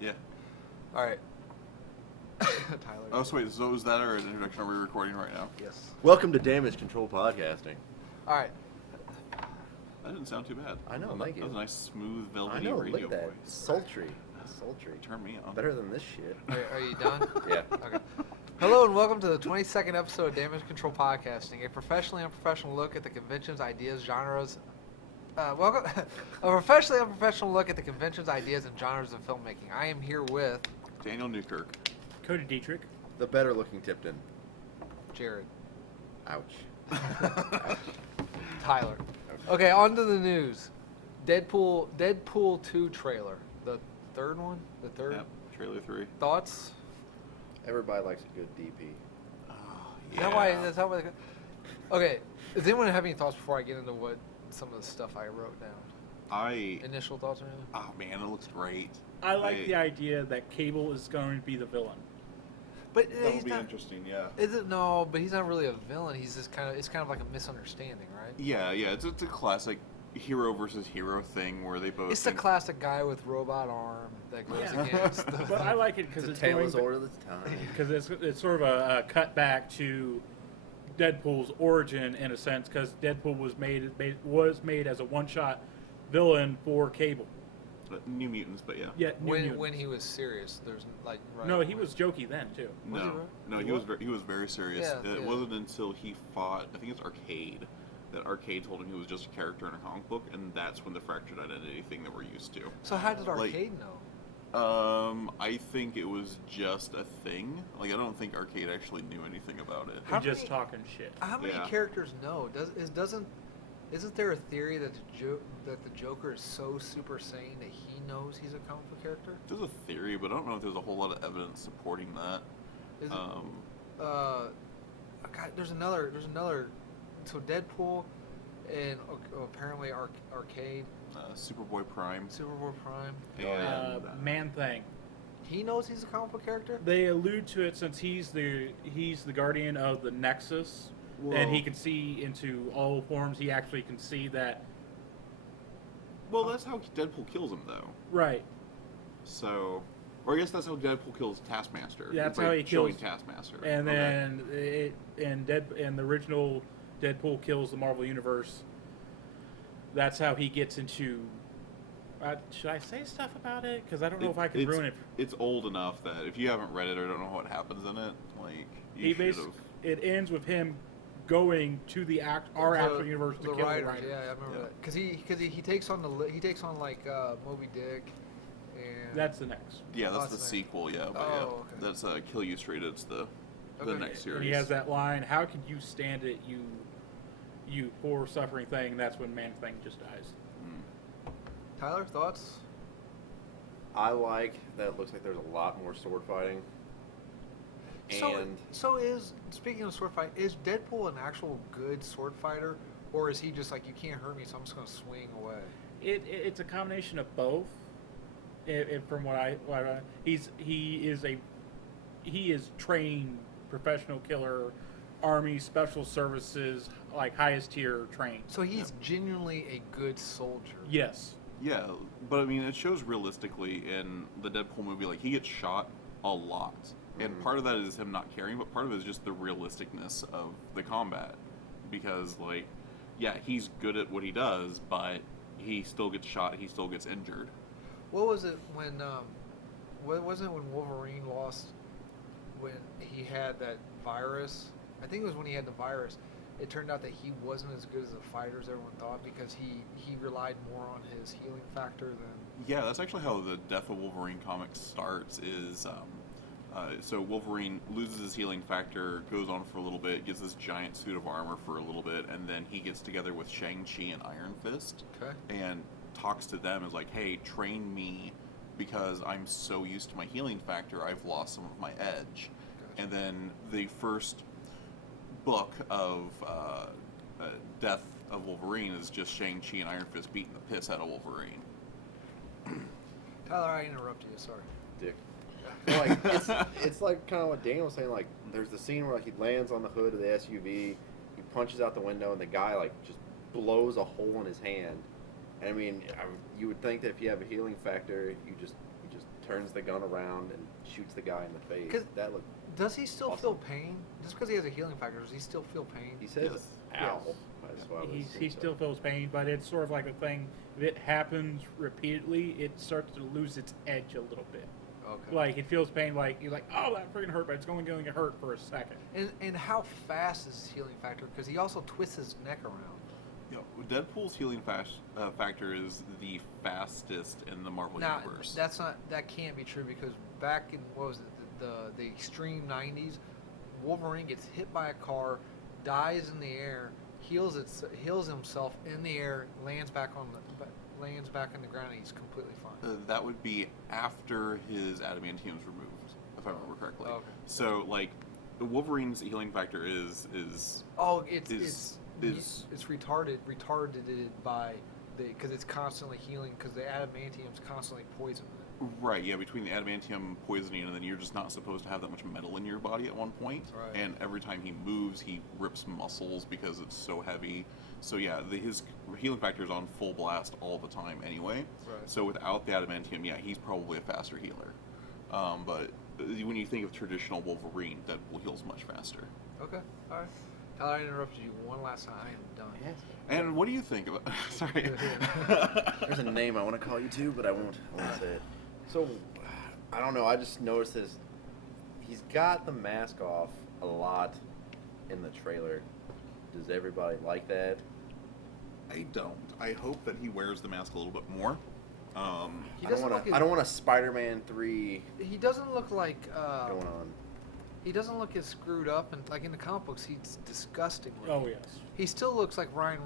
Yeah. All right. Tyler. Oh, so wait, so is that our introduction? Are we recording right now? Yes. Welcome to Damage Control Podcasting. All right. That didn't sound too bad. I know, That thank you. was a nice, smooth, I velvety know, radio look at that. voice. Sultry. Sultry. Turn me on. Better than this shit. Are you done? Yeah. Okay. Hello and welcome to the 22nd episode of Damage Control Podcasting, a professionally unprofessional look at the conventions, ideas, genres. Welcome, a professionally unprofessional look at the conventions, ideas, and genres of filmmaking. I am here with Daniel Newkirk. Cody Dietrich. The better looking Tipton. Jared. Ouch. Tyler. Okay, on to the news. Deadpool 2 trailer. The third one? The third? Yep, trailer 3. Thoughts? Everybody likes a good DP. Oh, Is that why? That's how. Okay. Does anyone have any thoughts before I get into what some of the stuff I wrote down? Initial thoughts or anything? Oh man, it looks great. I like the idea that Cable is going to be the villain. But That he's would be not. interesting, yeah. Is it no? But he's not really a villain. He's just kind of. It's kind of like a misunderstanding, right? Yeah, it's a classic hero versus hero thing where they both. It's the classic guy with robot arm that goes against. The, But I like it because It's it's a tale going as old as time. because it's sort of a cut back to Deadpool's origin in a sense, because Deadpool was made as a one-shot villain for Cable. New Mutants, but yeah. Yeah, when he was serious, there's like. Right no, he when- was jokey then too. Was he No, right? no, he was very serious. Yeah, It yeah. wasn't until he fought, I think it's Arcade, that Arcade told him he was just a character in a comic book, and that's when the fractured identity thing that we're used to. So how did Like- Arcade know? I think it was just a thing. Like, I don't think Arcade actually knew anything about it. How We're just many- talking shit. How many Yeah. characters know? Isn't there a theory that the Joker is so super sane that he knows he's a comic book character? There's a theory, but I don't know if there's a whole lot of evidence supporting that. Is it, God, there's another. So Deadpool and apparently Arcade, Superboy Prime. Superboy Prime. And, Man-Thing. He knows he's a comic book character. They allude to it since he's the guardian of the Nexus, and he can see into all forms. He actually can see that. Well, that's how Deadpool kills him, though. Right. So, or I guess that's how Deadpool kills Taskmaster. Yeah, that's It's how like he showing kills- Taskmaster. And Okay. then and the original Deadpool kills the Marvel Universe. That's how he gets into. Should I say stuff about it? Because I don't know if I can ruin it. It's old enough that if you haven't read it or don't know what happens in it, like you should have. It ends with him going to our actual universe to the kill writers, the writers. Yeah, I remember Yeah. that. Because he takes on like Moby Dick, and That's the next. Yeah, that's the Awesome. sequel. Yeah, but Oh, yeah, okay. that's Kill You Street. It's the Okay. next series. And he has that line, "How could you stand it, you poor suffering thing?" And that's when Man-Thing just dies. Tyler, thoughts? I like that it looks like there's a lot more sword fighting. And Speaking of sword fight, is Deadpool an actual good sword fighter, or is he just like, you can't hurt me, so I'm just gonna swing away? It's a combination of both. From what I he is trained professional killer, Army Special Services, like highest tier trained. So he's genuinely a good soldier. Yes. Yeah, but I mean, it shows realistically in the Deadpool movie, like he gets shot a lot, and part of that is him not caring, but part of it is just the realisticness of the combat, because like, yeah, he's good at what he does, but he still gets shot, he still gets injured. What was it when? What wasn't it when Wolverine lost when he had that virus? I think it was when he had the virus. It turned out that he wasn't as good as a fighter as everyone thought, because he relied more on his healing factor than. Yeah, that's actually how the Death of Wolverine comic starts. Is so Wolverine loses his healing factor, goes on for a little bit, gets this giant suit of armor for a little bit, and then he gets together with Shang-Chi and Iron Fist, Okay. and talks to them as like, "Hey, train me, because I'm so used to my healing factor, I've lost some of my edge." Gotcha. And then the first book of Death of Wolverine is just Shang-Chi and Iron Fist beating the piss out of Wolverine. Tyler, I interrupted you. Sorry. dick. Well, like it's like kind of what Daniel was saying. Like there's the scene where like he lands on the hood of the SUV, he punches out the window, and the guy like just blows a hole in his hand. And I mean, you would think that if you have a healing factor, you just turns the gun around and shoots the guy in the face. 'Cause- That looked. Does he still Awesome. feel pain? Just because he has a healing factor, does he still feel pain? He says, Yes. "Ow." Yes. That's why I would He assume so. still feels pain, but it's sort of like a thing. If it happens repeatedly, it starts to lose its edge a little bit. Okay. Like it feels pain, like you're like, oh, that freaking hurt, but it's only going to hurt for a second. And how fast is his healing factor? Because he also twists his neck around. You know, Deadpool's healing factor is the fastest in the Marvel Now universe. that can't be true because back in what was it the extreme '90s, Wolverine gets hit by a car, dies in the air, heals himself in the air, lands back on the ground, and he's completely fine. That would be after his adamantium's removed, if I remember correctly. Okay. So, like, Wolverine's healing factor is Oh, is- it's retarded by because it's constantly healing because the adamantium's constantly poisoning it. right. Yeah, between the adamantium poisoning and then you're just not supposed to have that much metal in your body at one point. Right. And every time he moves, he rips muscles because it's so heavy. So yeah, his healing factor is on full blast all the time anyway. Right. So without the adamantium, yeah, he's probably a faster healer. But when you think of traditional Wolverine, Deadpool heals much faster. Okay, all right. Tyler, I interrupted you one last time. I am done. Yes. And what do you think about? Sorry. There's a name I want to call you too, but I won't say it. So, I don't know. I just noticed this. He's got the mask off a lot in the trailer. Does everybody like that? I don't. I hope that he wears the mask a little bit more. He I don't doesn't want look. to. I don't want a Spider-Man 3 He doesn't look like. going on. He doesn't look as screwed up, and like in the comic books, he's disgusting. Oh looking. yes. He still looks like Ryan.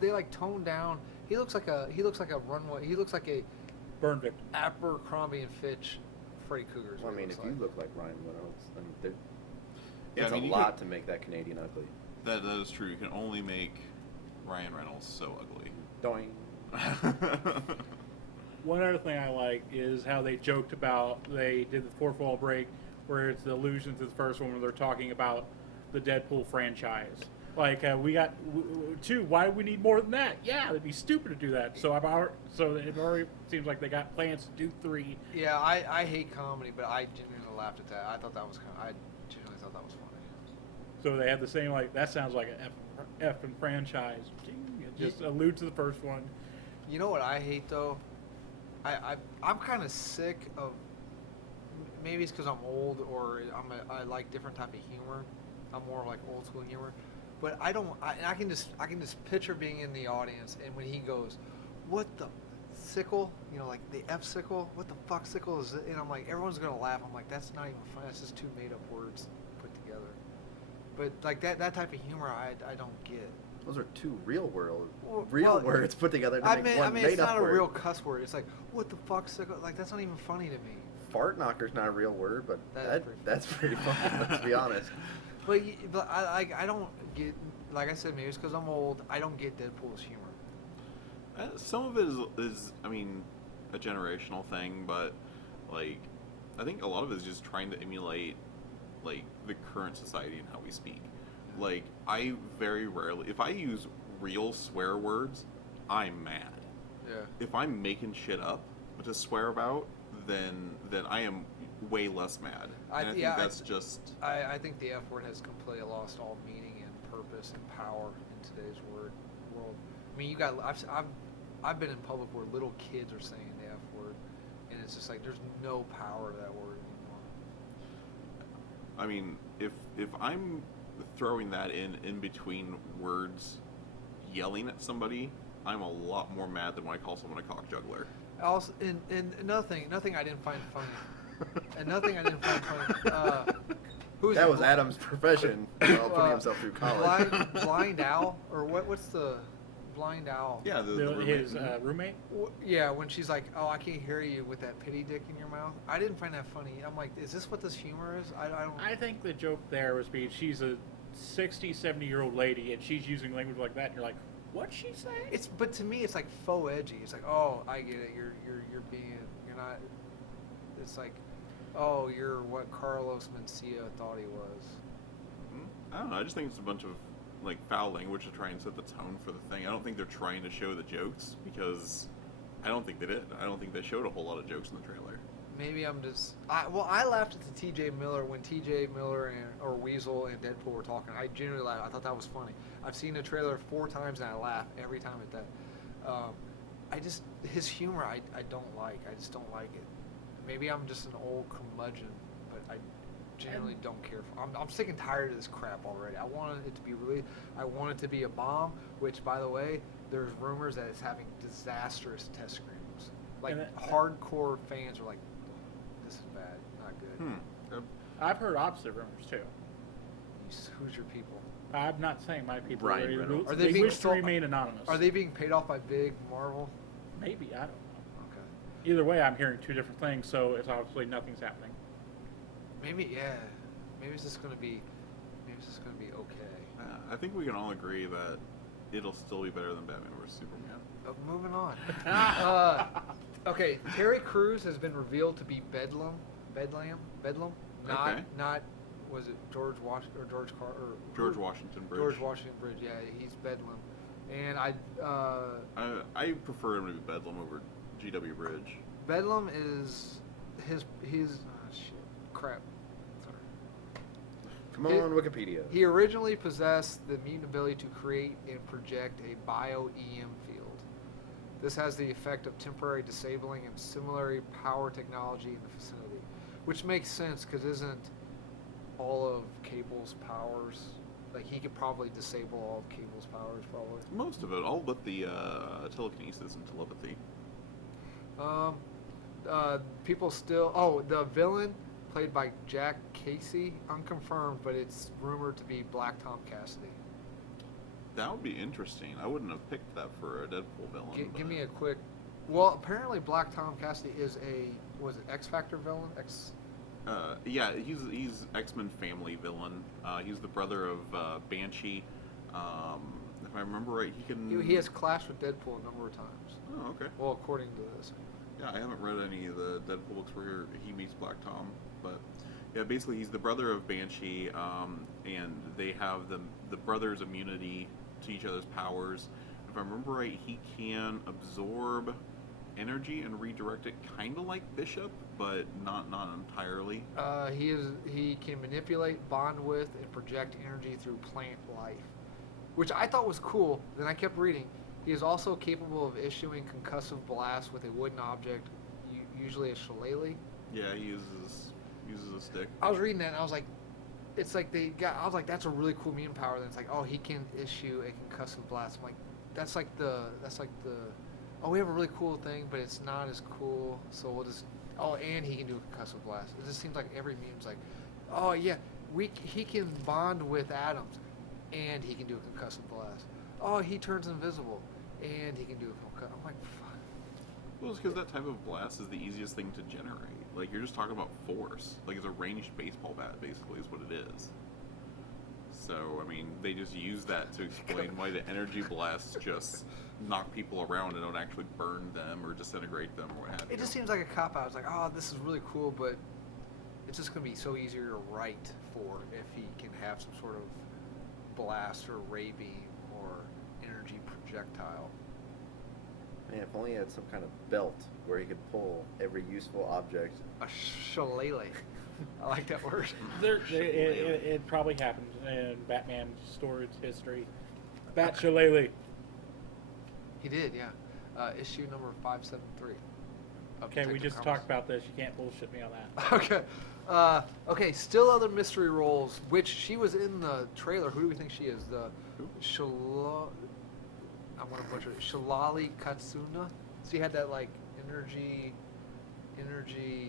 They like toned down. He looks like a runway. He looks like a Burn victim. Abercrombie and Fitch, Freddy Krueger. is Well, I what he mean, if looks you like. look like Ryan Reynolds, I mean, Yeah, it's I mean, a you lot to make that Canadian ugly. That is true. You can only make Ryan Reynolds so ugly. Doing. One other thing I like is how they joked about they did the fourth wall break, where it's the allusion to the first one where they're talking about the Deadpool franchise. Like we got two. Why do we need more than that? Yeah, it'd be stupid to do that. So it already seems like they got plans to do 3. Yeah, I hate comedy, but I genuinely laughed at that. I thought that was I genuinely thought that was funny. So they had the same like that sounds like an effing franchise. It just allude to the first one. You know what I hate though? I'm kind of sick of. Maybe it's because I'm old or I like different type of humor. I'm more like old school humor, but I don't. I can just picture being in the audience and when he goes, "What the sickle?" You know, like the F sickle. What the fuck sickle is it? And I'm like, everyone's gonna laugh. I'm like, that's not even funny. That's just two made up words put together. But like that type of humor, I don't get. Those are two real Well, words put together to I make mean, one it's made-up not a word. real cuss word. It's like, what the fuck sickle? Like that's not even funny to me. Fart knocker's not a real word, but That is pretty that's pretty funny. Let's be honest. But I don't get, like I said, maybe it's because I'm old. I don't get Deadpool's humor. Some of it is, I mean, a generational thing, but like, I think a lot of it is just trying to emulate like the current society and how we speak. Like, I very rarely, if I use real swear words, I'm mad. Yeah. If I'm making shit up to swear about, then I am way less mad. And I think that's just. I think the F word has completely lost all meaning and purpose and power in today's world. I mean, I've been in public where little kids are saying the F word, and it's just like there's no power to that word anymore. I mean, if I'm throwing that in between words, yelling at somebody, I'm a lot more mad than when I call someone a cock juggler. Also, and nothing I didn't find funny. And nothing I didn't find funny. Who is That it? was Adam's profession while putting himself through college. Blind owl, or what's the blind owl? Yeah, the roommate. His roommate. Yeah, when she's like, "Oh, I can't hear you with that pity dick in your mouth." I didn't find that funny. I'm like, "Is this what this humor is?" I don't. I think the joke there was being she's a 60, 70-year-old lady and she's using language like that, and you're like, what'd she say? But to me, it's like faux edgy. It's like, "Oh, I get it. You're not." It's like, "Oh, you're what Carlos Mencia thought he was." I don't know. I just think it's a bunch of like foul language to try and set the tone for the thing. I don't think they're trying to show the jokes because I don't think they did. I don't think they showed a whole lot of jokes in the trailer. maybe I'm just. I laughed at the T.J. Miller when T.J. Miller or Weasel and Deadpool were talking. I genuinely laughed. I thought that was funny. I've seen the trailer 4 times and I laugh every time at that. I just his humor I don't like. I just don't like it. Maybe I'm just an old curmudgeon, but I genuinely don't care. I'm sick and tired of this crap already. I want it to be really. I want it to be a bomb. Which, by the way, there's rumors that it's having disastrous test screenings. Like hardcore fans are like, "This is bad, not good." I've heard opposite rumors too. Who's your people? I'm not saying my people Ryan Reynolds. they wish to remain anonymous. Are they being paid off by big Marvel? Maybe, I don't know. Okay. Either way, I'm hearing 2 different things, so it's obviously nothing's happening. Maybe Maybe it's just gonna be. Maybe it's just gonna be okay. I think we can all agree that it'll still be better than Batman vs Superman. Moving on. Okay, Terry Crews has been revealed to be Bedlam. Not. Was it George Washington or George Carter? George Washington Bridge. George Washington Bridge. Yeah, he's Bedlam, and I prefer him to be Bedlam over GW Bridge. Bedlam is his shit crap. Sorry. Come on, Wikipedia. He originally possessed the mutant ability to create and project a bio-EM field. This has the effect of temporary disabling and similar power technology in the vicinity, which makes sense because isn't all of Cable's powers, like he could probably disable all of Cable's powers probably. Most of it, all but the telekinesis and telepathy. People still. The villain played by Jack Casey, unconfirmed, but it's rumored to be Black Tom Cassidy. That would be interesting. I wouldn't have picked that for a Deadpool villain. Give me a quick. Well, apparently Black Tom Cassidy is was it X Factor villain? Yeah, he's X-Men family villain. He's the brother of Banshee. If I remember right, He has clashed with Deadpool a number of times. Oh, okay. Well, according to this. Yeah, I haven't read any of the Deadpool books where he meets Black Tom, but yeah, basically he's the brother of Banshee, and they have the brothers' immunity to each other's powers. If I remember right, he can absorb energy and redirect it, kind of like Bishop, but not entirely. He can manipulate, bond with, and project energy through plant life, which I thought was cool. Then I kept reading. He is also capable of issuing concussive blasts with a wooden object, usually a shillelagh. Yeah, he uses a stick. I was reading that and I was like, I was like, that's a really cool mutant power. Then it's like, oh, he can issue a concussive blast. I'm like, that's like the, oh, we have a really cool thing, but it's not as cool. So we'll just, and he can do a concussive blast. It just seems like every mutant's like, oh yeah, he can bond with atoms, and he can do a concussive blast. Oh, he turns invisible, and he can do a concussive. I'm like, fuck. Well, it's because that type of blast is the easiest thing to generate. Like, you're just talking about force. Like, it's a ranged baseball bat, basically, is what it is. So, I mean, they just use that to explain why the energy blasts just knock people around and don't actually burn them or disintegrate them or what have you. It just seems like a cop-out. It's like, oh, this is really cool, but it's just going to be so easier to write for if he can have some sort of blast or ray beam or energy projectile. Man, if only he had some kind of belt where he could pull every useful object. A shillelagh. I like that word. It probably happened in Batman story history. Bat Shillelagh. He did, yeah. Issue number 573. Okay, we just talked about this. You can't bullshit me on that. Okay. Okay, still other mystery roles, which she was in the trailer. Who do we think she is? I want to butcher it. Shillelagh Katsuna. She had that like energy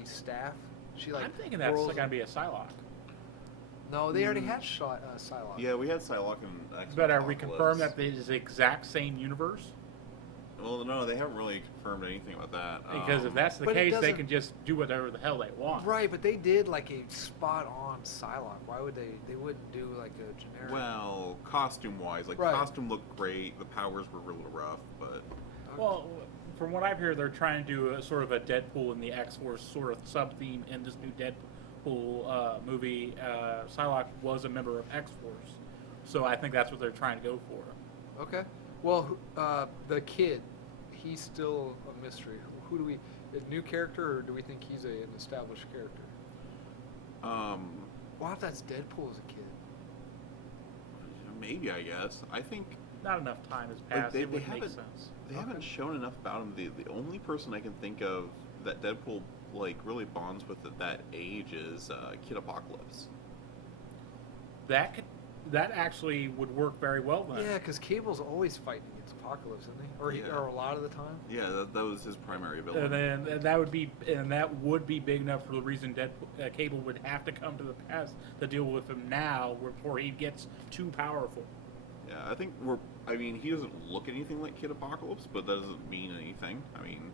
staff. She like. I'm thinking that's going to be a Psylocke. No, they already had Psylocke. Yeah, we had Psylocke and X-Men. But are we confirmed that it is the exact same universe? Well, no, they haven't really confirmed anything about that. Because if that's the case, they can just do whatever the hell they want. Right, but they did like a spot-on Psylocke. Why would they wouldn't do like a generic... Well, costume-wise, like, costume looked great. The powers were a little rough, but... Well, from what I've heard, they're trying to do a sort of a Deadpool in the X-Force sort of sub-theme in this new Deadpool movie. Psylocke was a member of X-Force, so I think that's what they're trying to go for. Okay. Well, the kid, he's still a mystery. Who do we... a new character, or do we think he's an established character? What if that's Deadpool as a kid? Maybe, I guess. I think Not enough time has like, passed. It would make sense. they haven't shown enough about him. The only person I can think of that Deadpool like really bonds with at that age is Kid Apocalypse. That actually would work very well then. Yeah, because Cable's always fighting against Apocalypse, isn't he? Or Yeah. or a lot of the time. Yeah, that was his primary villain. And then that would be big enough for the reason Deadpool, Cable would have to come to the past to deal with him now before he gets too powerful. Yeah, I think he doesn't look anything like Kid Apocalypse, but that doesn't mean anything. I mean,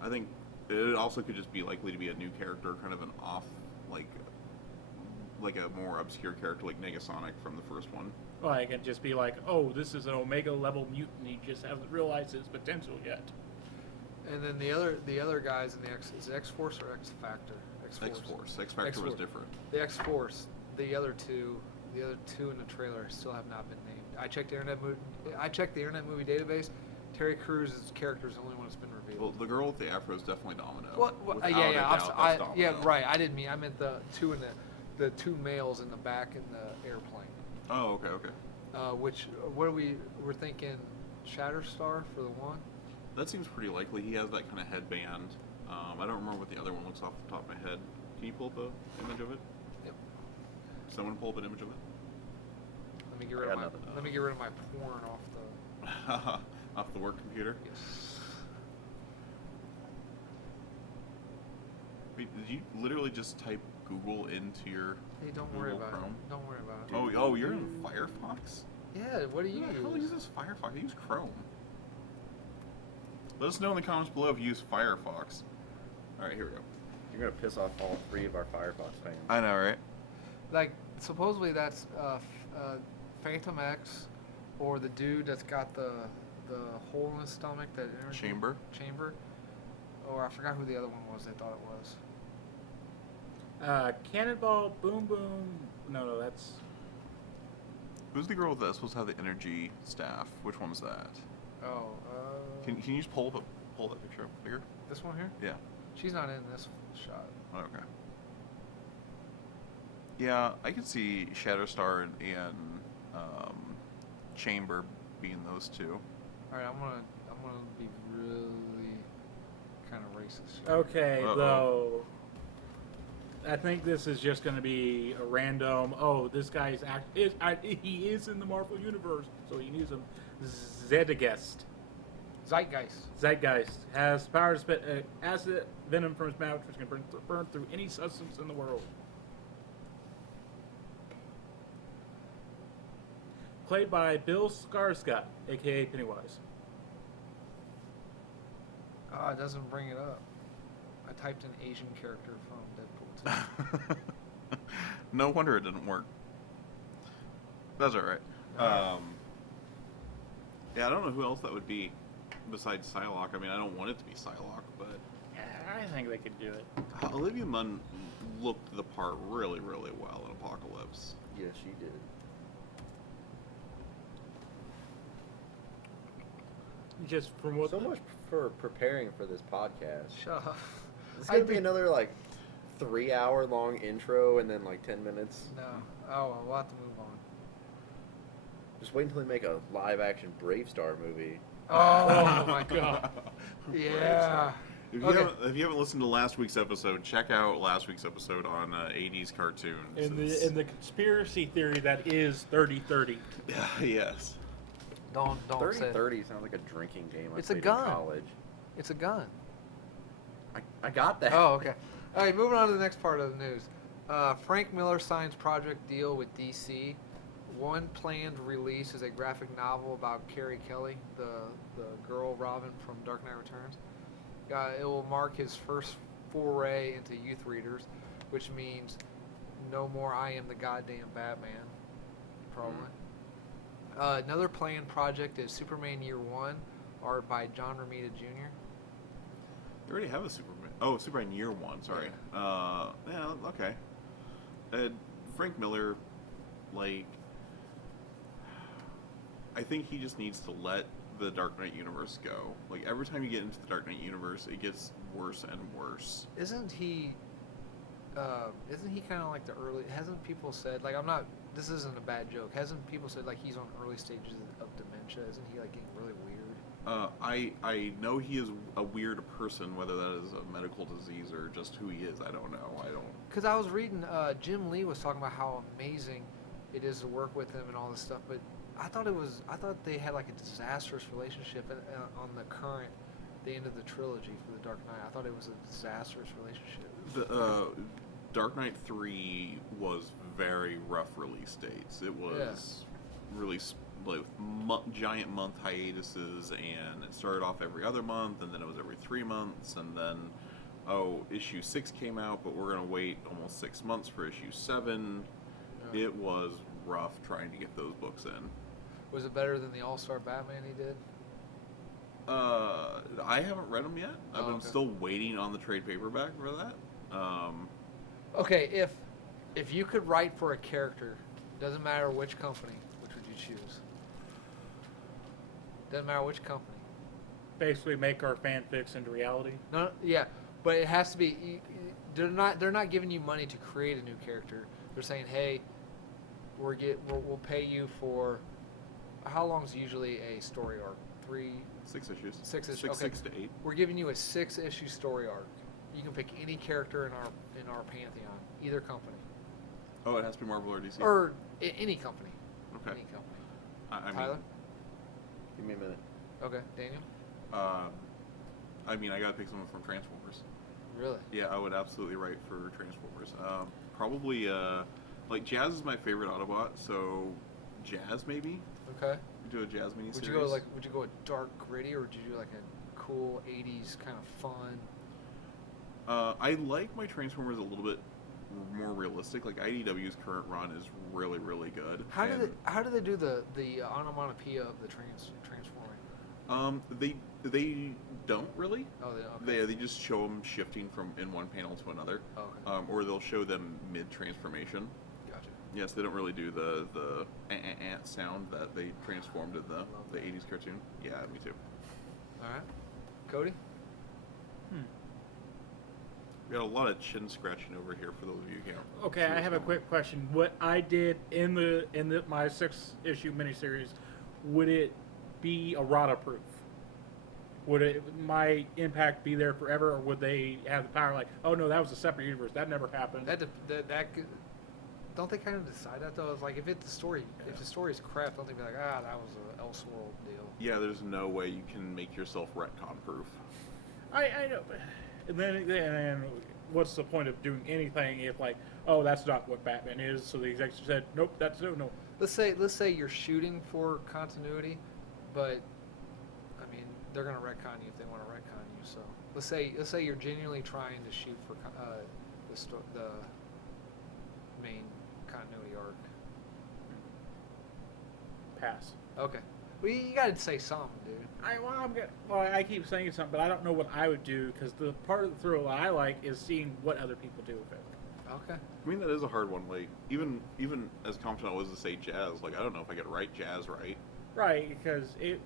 I think it also could just be likely to be a new character, kind of an off, like a more obscure character like Negasonic from the first one. Like, and just be like, oh, this is an Omega level mutant. He just hasn't realized his potential yet. And then the other guys in the is it X-Force or X-Factor? X-Force. X-Factor was different. The X-Force. The other two in the trailer still have not been named. I checked the Internet Movie Database. Terry Crews's character is the only one that's been revealed. Well, the girl with the afro is definitely Domino. What? Without Yeah, a yeah, doubt, that's Domino. yeah, right. I didn't mean. I meant the two males in the back in the airplane. Oh, okay. We're thinking Shatterstar for the one. That seems pretty likely. He has that kind of headband. I don't remember what the other one looks off the top of my head. Can you pull up an image of it? Yep. Someone pull up an image of it? Let me get rid of my porn off the. Off the work computer? Yes. Wait, did you literally just type Google into your Hey, don't worry Google about Chrome? it. Don't worry about it. Oh, you're in Firefox? Yeah. What do you Who the hell use? uses Firefox? I use Chrome. Let us know in the comments below if you use Firefox. Alright, here we go. You're gonna piss off all 3 of our Firefox fans. I know, right? Like supposedly that's Phantom X, or the dude that's got the hole in his stomach that energy Chamber? or I forgot who the other one was. They thought it was. Cannonball, Boom Boom. No, that's. Who's the girl that's supposed to have the energy staff? Which one's that? Oh. Can you just pull that picture up bigger? This one here? Yeah. She's not in this shot. Okay. Yeah, I could see Shatterstar and Chamber being those two. All right, I'm gonna be really kind of racist. Here. Okay, Uh-oh. though. I think this is just going to be a random. Oh, this guy he is in the Marvel universe, so you can use him. Zeitgeist has power to spit acid venom from his mouth, which can burn through any substance in the world. Played by Bill Skarsgård, aka Pennywise. Oh, it doesn't bring it up. I typed in Asian character from Deadpool 2. No wonder it didn't work. That's alright. Yeah, I don't know who else that would be besides Psylocke. I mean, I don't want it to be Psylocke, but Yeah, I think they could do it. Olivia Munn looked the part really, really well in Apocalypse. Yes, she did. Just from what So much for preparing for this podcast. Shut up. It's gonna be another 3-hour long intro and then 10 minutes. No. Oh, well, we'll have to move on. Just wait until they make a live action Brave Star movie. Oh my god. Yeah. If you haven't listened to last week's episode, check out last week's episode on 80s cartoons. in the conspiracy theory that is 30-30. Yes. Don't say it. 30-30 sounds like a drinking game I It's a played gun. in college. It's a gun. I got that. Oh, okay. All right, moving on to the next part of the news. Frank Miller signs project deal with DC. One planned release is a graphic novel about Carrie Kelly, the girl Robin from Dark Knight Returns. It will mark his first foray into youth readers, which means no more I am the goddamn Batman, probably. Another planned project is Superman Year One, art by John Romita Jr. You already have a Superman. Oh, Superman Year One. Sorry. Yeah. Okay. Frank Miller, I think he just needs to let the Dark Knight universe go. Like every time you get into the Dark Knight universe, it gets worse and worse. Isn't he kind of like the early? Hasn't people said like I'm not? This isn't a bad joke. Hasn't people said like he's on early stages of dementia? Isn't he like getting really weird? I know he is a weird person. Whether that is a medical disease or just who he is, I don't know. I don't. Because I was reading, Jim Lee was talking about how amazing it is to work with him and all this stuff, but I thought they had like a disastrous relationship on the end of the trilogy for the Dark Knight. I thought it was a disastrous relationship. The Dark Knight 3 was very rough release dates. It was released like giant month hiatuses, and it started off every other month, and then it was every 3 months, and then issue 6 came out, but we're gonna wait almost 6 months for issue 7. Yeah. It was rough trying to get those books in. Was it better than the All-Star Batman he did? I haven't read them yet. I've been Okay. still waiting on the trade paperback for that. Okay, if you could write for a character, doesn't matter which company, which would you choose? Doesn't matter which company. Basically, make our fanfics into reality. No, yeah, but it has to be. They're not giving you money to create a new character. They're saying, hey, we'll pay you for. How long is usually a story arc? 6 issues. 6 issues. Okay. 6 to 8. We're giving you a 6-issue story arc. You can pick any character in our pantheon, either company, Oh, it has to be Marvel or DC. or any company. Okay. Any company. I mean, Tyler. Give me a minute. Okay. Daniel. I mean, I gotta pick someone from Transformers. Really? Yeah, I would absolutely write for Transformers. Probably, like Jazz is my favorite Autobot, so Jazz maybe. Okay. Do a Jazz miniseries. Would you go a dark gritty, or would you do like a cool '80s kind of fun? I like my Transformers a little bit more realistic. Like IDW's current run is really, really good. How do they do the onomatopoeia of the transforming? They don't really. Oh, okay. They just show them shifting from in one panel to another. Oh, okay. Or they'll show them mid transformation. Gotcha. Yes, they don't really do the sound that they transformed in the 80s cartoon. Yeah, me too. All right. Cody. We got a lot of chin scratching over here for those of you who can't. Okay, see I what's have a going quick question. What I did in my 6-issue miniseries, would it be errata proof? Would my impact be there forever, or would they have the power like, oh no, that was a separate universe, that never happened? Don't they kind of decide that though? It's like if the story is crap, don't they be like, that was an Elseworld deal? Yeah, there's no way you can make yourself retcon proof. I know, and then what's the point of doing anything if like, oh, that's not what Batman is? So the executive said, nope, that's no. Let's say you're shooting for continuity, but I mean they're gonna retcon you if they want to retcon you. So let's say you're genuinely trying to shoot for the main continuity arc. Pass. Okay. Well, you gotta say something, dude. I keep saying something, but I don't know what I would do because the part of the thrill I like is seeing what other people do with it. Okay. I mean, that is a hard one. Like, even as confident I was to say Jazz, like, I don't know if I could write Jazz right. Right, because it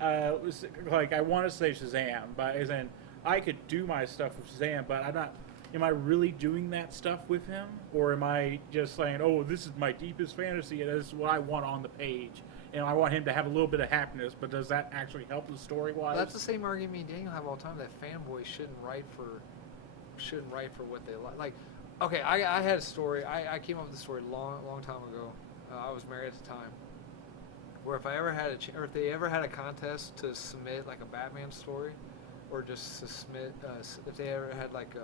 was like I want to say Shazam, but as in I could do my stuff with Shazam, but I'm not. Am I really doing that stuff with him, or am I just saying, "Oh, this is my deepest fantasy, and this is what I want on the page"? And I want him to have a little bit of happiness, but does that actually help the story wise? That's the same argument me and Daniel have all the time. That fanboys shouldn't write for what they like. Like, okay, I had a story. I came up with a story long time ago. I was married at the time. Where if I ever had or if they ever had a contest to submit like a Batman story, or just to submit if they ever had like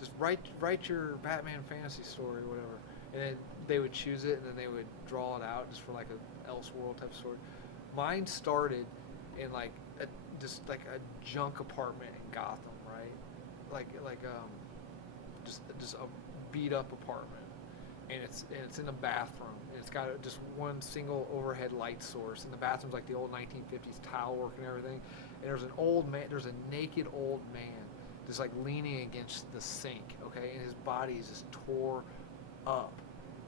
just write your Batman fantasy story or whatever, and then they would choose it and then they would draw it out just for like a Elseworld type of story. Mine started in like just like a junk apartment in Gotham, right? Like just a beat up apartment, and it's in a bathroom. And it's got just one single overhead light source, and the bathroom's like the old 1950s tile work and everything. And there's a naked old man just like leaning against the sink, okay, and his body is just tore up,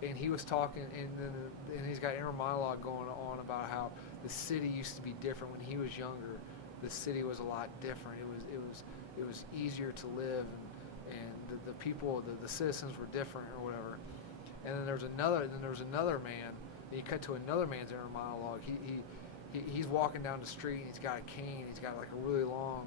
and he was talking, and he's got inner monologue going on about how the city used to be different when he was younger. The city was a lot different. It was easier to live, and the people, the citizens were different or whatever. And then there was another man. And he cut to another man's inner monologue. He's walking down the street, and he's got a cane. He's got like a really long.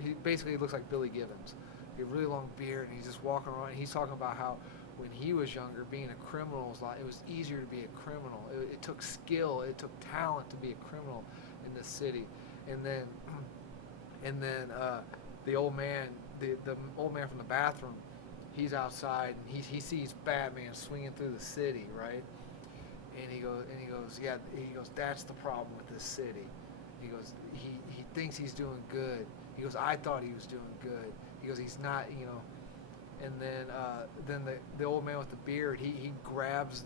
He basically looks like Billy Gibbons. He had a really long beard, and he's just walking around. And he's talking about how when he was younger, being a criminal was like, it was easier to be a criminal. It took skill, it took talent to be a criminal in this city. And then the old man, the old man from the bathroom, he's outside, and he sees Batman swinging through the city, right? And he goes, that's the problem with this city. He goes, he thinks he's doing good. He goes, I thought he was doing good. He goes, he's not, And then the old man with the beard, he grabs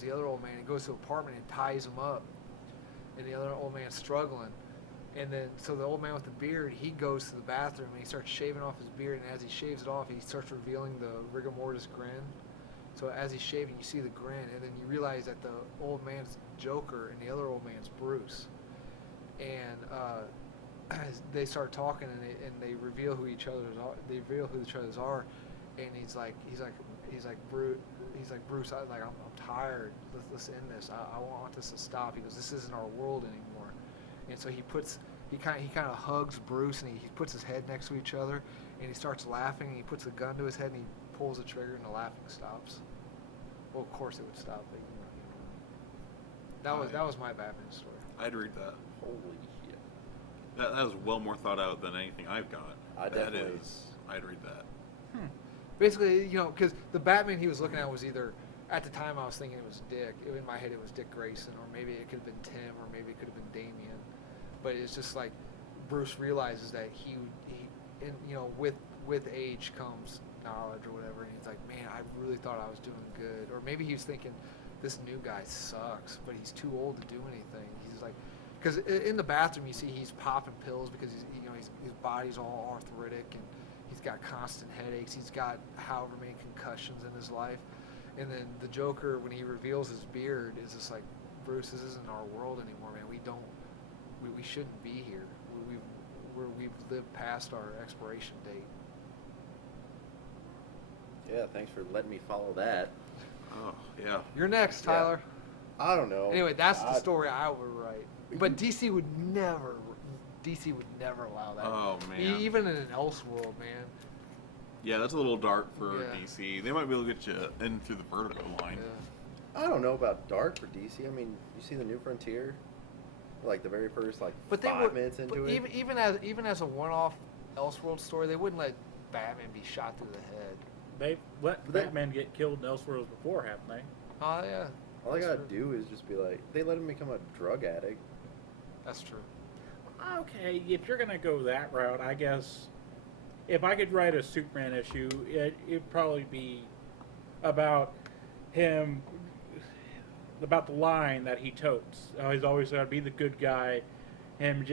the other old man. He goes to an apartment and ties him up. And the other old man's struggling. And then so the old man with the beard, he goes to the bathroom and he starts shaving off his beard. And as he shaves it off, he starts revealing the rigor mortis grin. So as he's shaving, you see the grin, and then you realize that the old man's Joker and the other old man's Bruce. And they start talking, and they reveal who each other's are. They reveal who each other's are, and he's like Bruce. I'm tired. Let's end this. I want this to stop. He goes, this isn't our world anymore. And so he kind of hugs Bruce, and he puts his head next to each other, and he starts laughing. And he puts a gun to his head, and he pulls the trigger, and the laughing stops. Well, of course it would stop, but that was my Batman story. I'd read that. Holy shit. That is well more thought out than anything I've got. I'd read that. Basically, because the Batman he was looking at was either, at the time I was thinking it was Dick. In my head it was Dick Grayson, or maybe it could have been Tim, or maybe it could have been Damian. But it's just like Bruce realizes that he with age comes knowledge or whatever, and he's like, man, I really thought I was doing good. Or maybe he was thinking, this new guy sucks, but he's too old to do anything. He's like, because in the bathroom you see he's popping pills because his body's all arthritic, and he's got constant headaches. He's got however many concussions in his life. And then the Joker, when he reveals his beard, is just like, Bruce, this isn't our world anymore, man. We shouldn't be here. We've lived past our expiration date. Yeah, thanks for letting me follow that. Oh, yeah. You're next, Tyler. I don't know. Anyway, that's the story I would write. But DC would never allow that. Oh, man. Even in an Elseworld, man. Yeah, that's a little dark for Yeah. DC. They might be able to get you in through the Vertigo line. Yeah. I don't know about dark for DC. I mean, you see the New Frontier? Like the very first But 5 minutes into it. Even as a one-off Elseworld story, they wouldn't let Batman be shot through the head. They've let Batman get killed in Elseworlds before, haven't they? Oh yeah. All I That's gotta true. do is just be like, they let him become a drug addict. That's true. Okay, if you're gonna go that route, I guess if I could write a Superman issue, it'd probably be about him, about the line that he totes. He's always got to be the good guy, and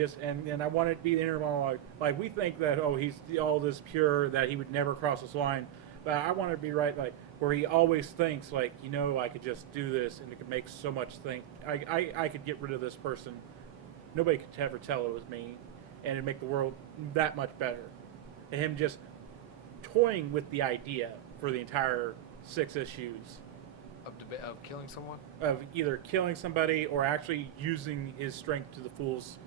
I want it to be the inner monologue. Like, we think that, he's all this pure, that he would never cross this line, but I want it to be right, like, where he always thinks, like, I could just do this, and it could make so much I could get rid of this person. Nobody could ever tell it was me, and it'd make the world that much better. And him just toying with the idea for the entire 6 issues Of killing someone? of either killing somebody or actually using his strength to the fullest,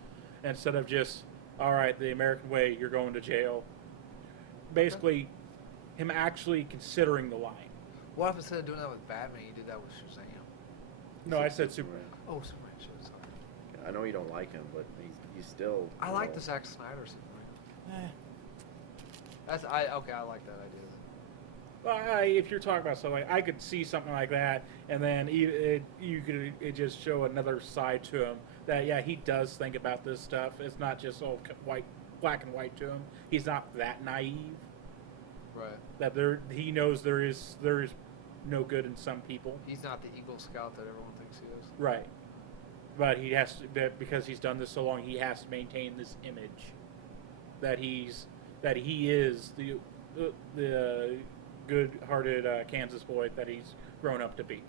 instead of just, all right, the American way, you're going to jail. Basically, him actually considering the line. What if instead of doing that with Batman, you did that with Shazam? No, I said Superman. Oh, Superman. Sorry. I know you don't like him, but he's still. I like the Zack Snyder Superman. I like that idea. Well, if you're talking about something, I could see something like that, and then you could just show another side to him that he does think about this stuff. It's not just all black and white to him. He's not that naive. Right. That he knows there is no good in some people. He's not the Eagle Scout that everyone thinks he is. Right. But he has to, because he's done this so long, he has to maintain this image that he is the good-hearted Kansas boy that he's grown up to be.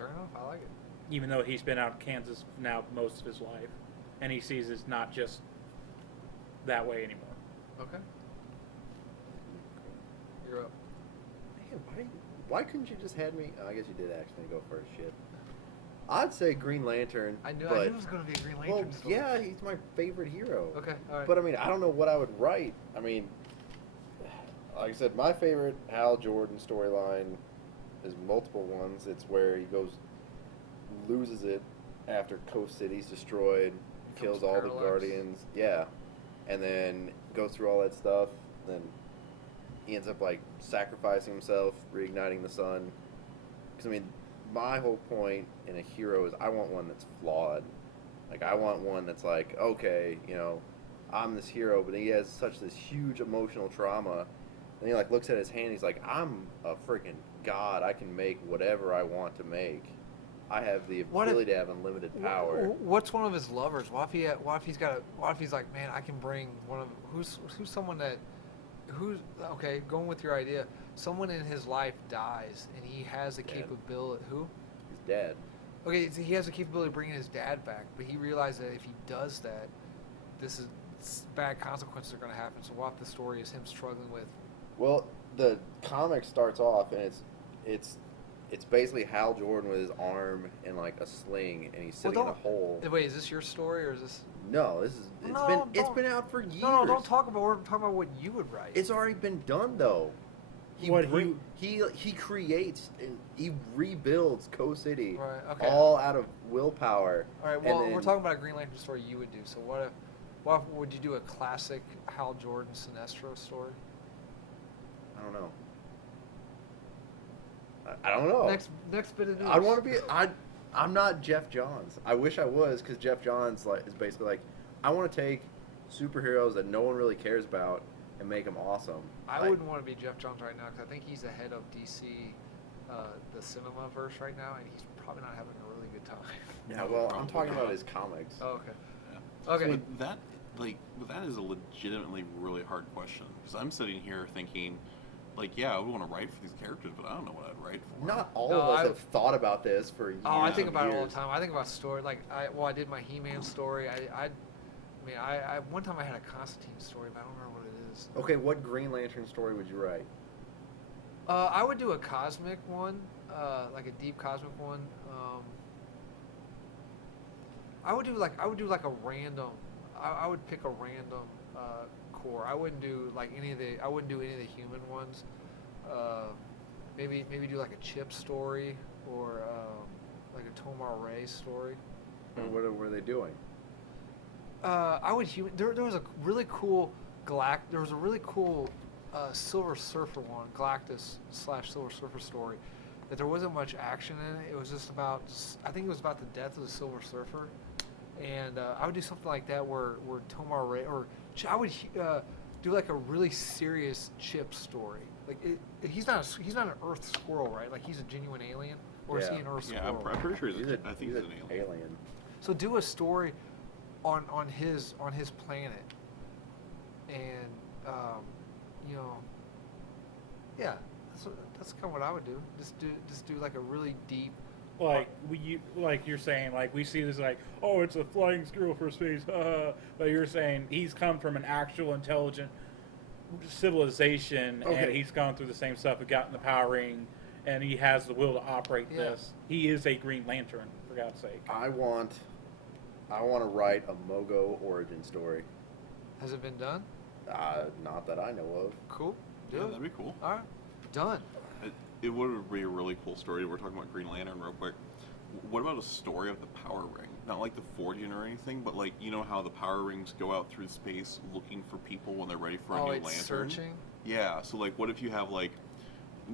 Fair enough. I like it. even though he's been out in Kansas now most of his life, and he sees it's not just that way anymore. Okay. You're up. Man, why couldn't you just had me? Oh, I guess you did ask me to go first. Shit. I'd say Green Lantern. I knew but, it was going to be a Green Lantern well, story. yeah, he's my favorite hero. Okay. All right. But I mean, I don't know what I would write. I mean, like I said, my favorite Hal Jordan storyline is multiple ones. It's where he loses it after Coast City's destroyed, kills all Parallax. the Guardians. Yeah, and then goes through all that stuff. Then he ends up like sacrificing himself, reigniting the sun. Because I mean, my whole point in a hero is I want one that's flawed. Like I want one that's like, okay, you know, I'm this hero, but he has this huge emotional trauma. And he like looks at his hand. He's like, I'm a freaking god. I can make whatever I want to make. I have the ability to have unlimited power. What's one of his lovers? What if he's like, man, I can bring one of who's someone that okay, going with your idea. Someone in his life dies, and he has the capability. Who? His dad. Okay, so he has the capability of bringing his dad back, but he realized that if he does that, bad consequences are going to happen. So what if the story is him struggling with? Well, the comic starts off, and it's basically Hal Jordan with his arm in like a sling, and he's sitting in a hole. Wait, is this your story or is this? No, it's been out for years. No, don't talk about. We're talking about what you would write. It's already been done though. He creates and he rebuilds Coast City, Right, okay. all out of willpower. All right. Well, we're talking about a Green Lantern story you would do. So what if would you do a classic Hal Jordan Sinestro story? I don't know. I don't know. Next bit of news. I want to be. I'm not Jeff Johns. I wish I was, because Jeff Johns is basically like, I want to take superheroes that no one really cares about and make them awesome. I wouldn't want to be Jeff Johns right now because I think he's the head of DC, the Cinemaverse right now, and he's probably not having a really good time. Yeah, well, I'm talking about his comics. Oh, okay. Yeah. Okay. So that is a legitimately really hard question, because I'm sitting here thinking, like, yeah, I would want to write for these characters, but I don't know what I'd write for. Not all of us have thought about this for years. Oh, I think and about it all years. the time. I think about story. Like, I did my He-Man story. I one time I had a Constantine story, but I don't remember what it is. Okay, what Green Lantern story would you write? I would do a cosmic one, like a deep cosmic one. I would do like a random. I would pick a random core. I wouldn't do any of the human ones. Maybe do like a Chip story or like a Tomar Ray story. And what were they doing? I would there was a really cool Silver Surfer one, Galactus / Silver Surfer story, that there wasn't much action in it. It was just about, I think it was about the death of the Silver Surfer, and I would do something like that where Tomar Ray, or I would do like a really serious Chip story. Like he's not an Earth squirrel, right? Like he's a genuine alien, or is he an Earth Yeah, squirrel? I'm pretty sure he's I think he's an alien. So do a story on his planet, and yeah, that's kind of what I would do. Just do like a really deep. Like you're saying, like we see this like, oh, it's a flying squirrel for space, but you're saying he's come from an actual intelligent civilization, and he's gone through the same stuff, and gotten the power ring, and he has the will to operate this. He is a Green Lantern, for God's sake. I want to write a Mogo origin story. Has it been done? Not that I know of. Cool. Do Yeah, it. that'd be cool. All right. Done. It would be a really cool story. We're talking about Green Lantern real quick. What about a story of the Power Ring? Not like the forging or anything, but like, you know how the Power Rings go out through space looking for people when they're ready for a new lantern? Searching? Yeah, so like what if you have like,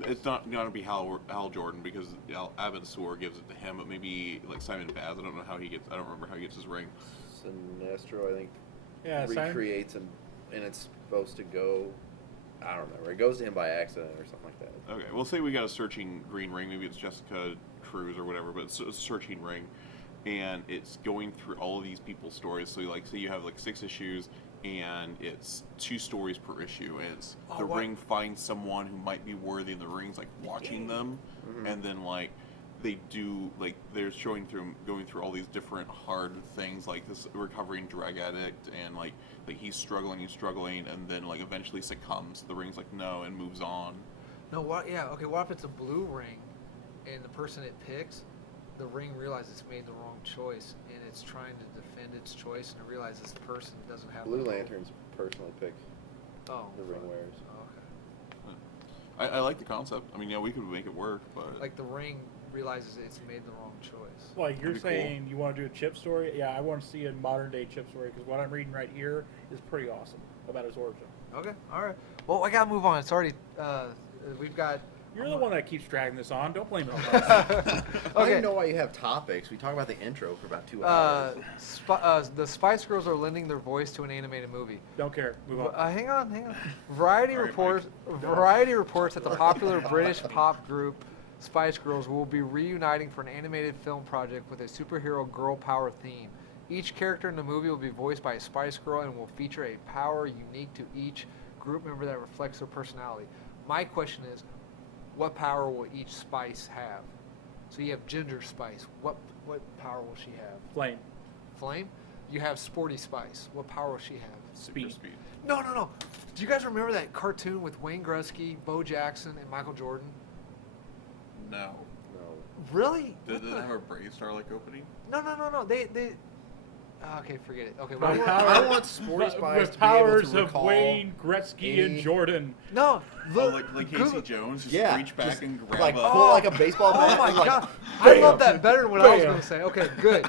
it's not going to be Hal Jordan because Abin Sur gives it to him, but maybe like Simon Baz, I don't remember how he gets his ring. Sinestro, I think, Yeah, recreates him, and it's supposed to go, I don't remember, it goes to him by accident or something like that. Okay, well, say we got a searching green ring. Maybe it's Jessica Cruz or whatever, but it's a searching ring, and it's going through all of these people's stories. So, like, say you have like 6 issues, and it's 2 stories per issue. And it's ring finds someone who might be worthy, and the ring's like watching them, and then like they do like they're going through all these different hard things, like this recovering drug addict, and like he's struggling, and then like eventually succumbs. The ring's like no, and moves on. No, what? Yeah, okay. What if it's a blue ring, and the person it picks, the ring realizes it's made the wrong choice, and it's trying to defend its choice, and it realizes this person doesn't have Blue the- Lanterns personally pick Oh, the ring wearers. Oh, okay. I like the concept. I mean, yeah, we could make it work, but Like the ring realizes it's made the wrong choice. Like you're That'd be saying, cool. you want to do a Chip story? Yeah, I want to see a modern day Chip story because what I'm reading right here is pretty awesome about his origin. Okay, all right. Well, I gotta move on. It's already we've got. You're the one that keeps dragging this on. Don't blame it on us. I don't Okay. even know why you have topics. We talk about the intro for about 2 hours. The Spice Girls are lending their voice to an animated movie. Don't care. Move on. Hang on. Variety All right, reports. Mike. Variety reports that the popular British pop group Spice Girls will be reuniting for an animated film project with a superhero girl power theme. Each character in the movie will be voiced by a Spice Girl and will feature a power unique to each group member that reflects their personality. My question is, what power will each Spice have? So you have Ginger Spice. What power will she have? Flame. Flame? You have Sporty Spice. What power will she have? super Speed. speed. No. Do you guys remember that cartoon with Wayne Gretzky, Bo Jackson, and Michael Jordan? No. No. Really? Did What they the- have a Brave Star like opening? No. They. Okay, forget it. Okay, By well, I want Sporty Spice with to be able powers to of recall Wayne Gretzky and any- Jordan. no. Oh, Look, like Google- Casey Jones, just Yeah, reach back just and grab like a. pull like a baseball Oh bat. my and, like, god, I bam, love that better than what I was bam. going to say. Okay, good.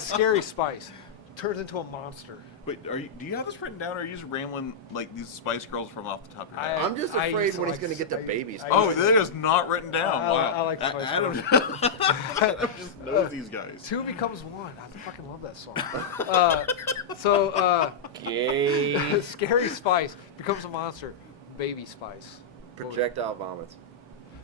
Scary Spice turns into a monster. Wait, do you have this written down, or are you just rambling like these Spice Girls from off the top of your head? I'm just I afraid used to when he's like gonna get to I- baby I Spice. Oh, used to- they're just not written down. I- Wow. I like Spice Adam, Girls. Adam just knows these guys. Two becomes one. I fucking love that song. Gay. Scary Spice becomes a monster. Baby Spice. Projectile vomits.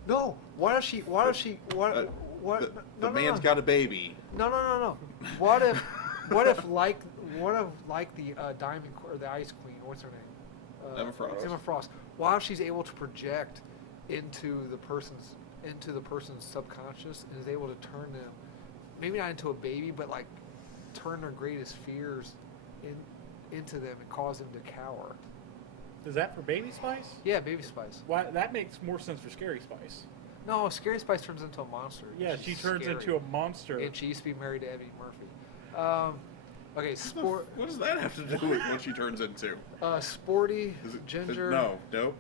No. What? The No, man's got a baby. No. What if like the Diamond or the Ice Queen? What's her name? Emma Frost. Emma Frost. While she's able to project into the person's subconscious and is able to turn them, maybe not into a baby, but like turn their greatest fears into them and cause them to cower. Is that for Baby Spice? Yeah, Baby Spice. Why that makes more sense for Scary Spice. No, Scary Spice turns into a monster. Yeah, She's she turns scary. into a monster. And she used to be married to Eddie Murphy. Okay, What does that have to do with what she turns into? sporty, Is it, ginger. No, nope,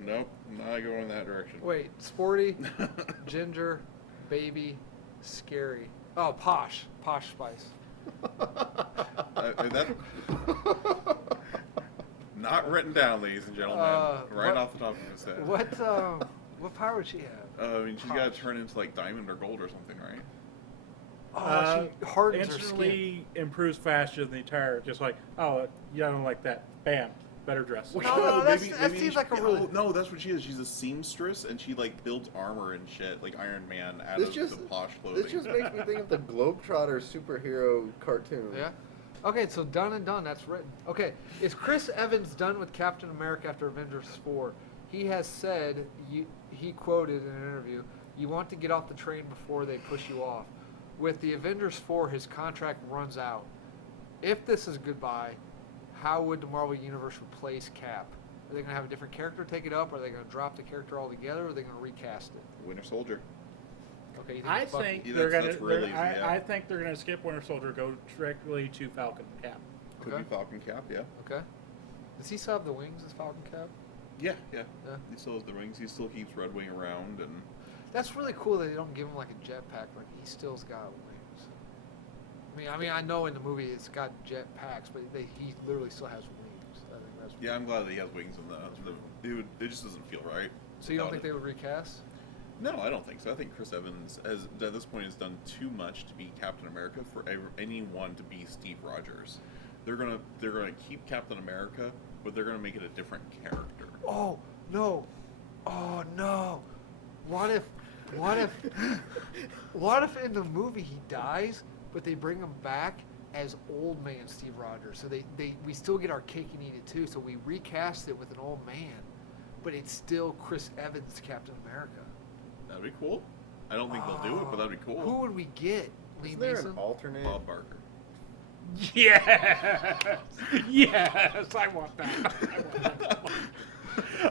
nope. Not going in that direction. Wait, sporty, ginger, baby, scary. Oh, posh Spice. That, not written down, ladies and gentlemen. Right what- off the top of his head. What power would she have? I mean, she's got to turn into like diamond or gold or something, right? Oh, she hardens her skin. Instantly improves faster than the entire. Just like, oh, yeah, I don't like that. Bam, better dress. No, that seems she- like a really. Oh, no, that's what she is. She's a seamstress, and she like builds armor and shit, like Iron Man, out This of just- the posh clothing. This just makes me think of the Globetrotter superhero cartoon. Yeah. Okay, so done and done. That's written. Okay, is Chris Evans done with Captain America after Avengers 4? He has said, he quoted in an interview, "You want to get off the train before they push you off." With the Avengers 4, his contract runs out. If this is goodbye, how would the Marvel Universe replace Cap? Are they going to have a different character take it up? Are they going to drop the character altogether? Or are they going to recast it? Winter Soldier. Okay, you think I it's Bucky? think Yeah, they're that's gonna. really easy, I yeah. think they're gonna skip Winter Soldier, go directly to Falcon Cap. Could Okay. be Falcon Cap, yeah. Okay. Does he still have the wings as Falcon Cap? Yeah. Yeah. He still has the rings. He still keeps Red Wing around, and That's really cool that they don't give him like a jetpack, but he still's got wings. I mean, I know in the movie it's got jetpacks, but he literally still has wings. I think that's. yeah, I'm glad that he has wings in the. It just doesn't feel right. So you don't without think it. they would recast? No, I don't think so. I think Chris Evans, has at this point, has done too much to be Captain America for anyone to be Steve Rogers. They're gonna keep Captain America, but they're gonna make it a different character. Oh no! Oh no! What if in the movie he dies, but they bring him back as old man Steve Rogers? So we still get our cake and eat it too. So we recast it with an old man, but it's still Chris Evans Captain America. That'd be cool. I don't think they'll do it, but that'd be cool. Who would we get? Liam Is there Neeson? an alternate? Bob Barker. Yes, yes, I want that. I want that.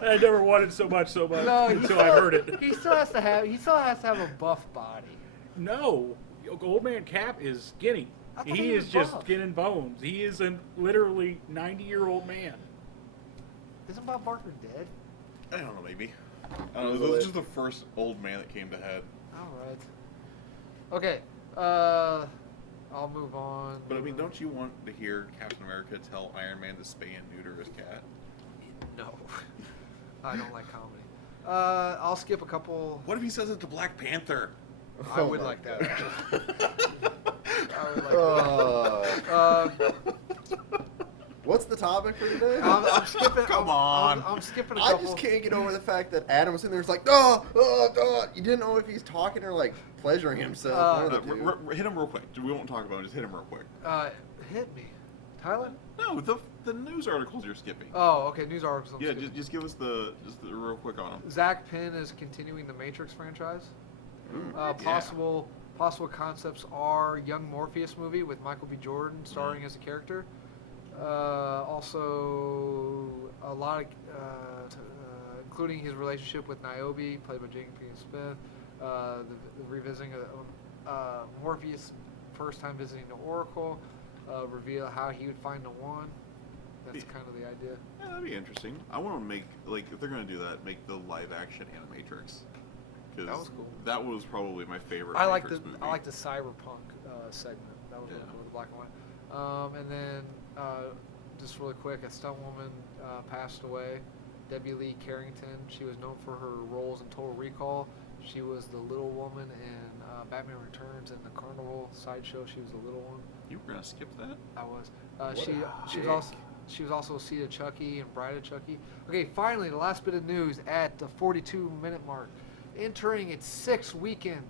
I never wanted so much No, until I heard it. He still has to have a buff body. No, Old Man Cap is skinny. I thought He he is was just buff. skin and bones. He is a literally 90-year-old man. Isn't Bob Barker dead? I don't know, maybe. I don't know. This was just the first old man that came to head. All right. Okay. I'll move on. But I mean, don't you want to hear Captain America tell Iron Man to spay and neuter his cat? No. I don't like comedy. I'll skip a couple. What if he says it to Black Panther? I would my like that. God. I would like that. What's the topic for today? I'm skipping. Come I'm on. skipping a I couple. just can't get over the fact that Adam was sitting there, like, oh, you didn't know if he's talking or like pleasuring himself. One of the two. Hit him real quick. We won't talk about it. Just hit him real quick. Hit me, Tyler. No, the news articles you're skipping. Oh, okay. News articles. I'm Yeah, skipping. just give us the real quick on them. Zach Penn is continuing the Matrix franchise. Possible concepts are young Morpheus movie with Michael B. Jordan starring as a character. Also, a lot of, including his relationship with Niobe, played by Jaden Smith. The revisiting of Morpheus' first time visiting the Oracle. Reveal how he would find the one. That's kind of the idea. Yeah, that'd be interesting. I want to make, like, if they're gonna do that, make the live action Animatrix. That was cool. That was probably my favorite. I like Matrix movie. the cyberpunk segment. That was really Yeah. cool, the black and white. And then just really quick, a stunt woman passed away. Debbie Lee Carrington. She was known for her roles in Total Recall. She was the little woman in Batman Returns and the Carnival sideshow. She was the little one. You were gonna skip that? I was. What She a was dick. also Seed of Chucky and Bride of Chucky. Okay, finally, the last bit of news at the 42-minute mark. Entering its 6th weekend,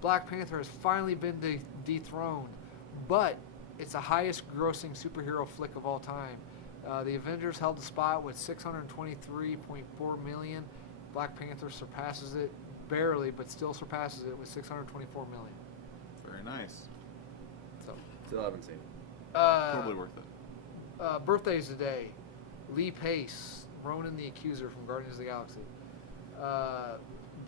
Black Panther has finally been dethroned, but it's the highest-grossing superhero flick of all time. The Avengers held the spot with $623.4 million. Black Panther surpasses it barely, but still surpasses it with $624 million. Very nice. So, Still haven't seen it. Totally worth it. birthdays today. Lee Pace, Ronan the Accuser from Guardians of the Galaxy.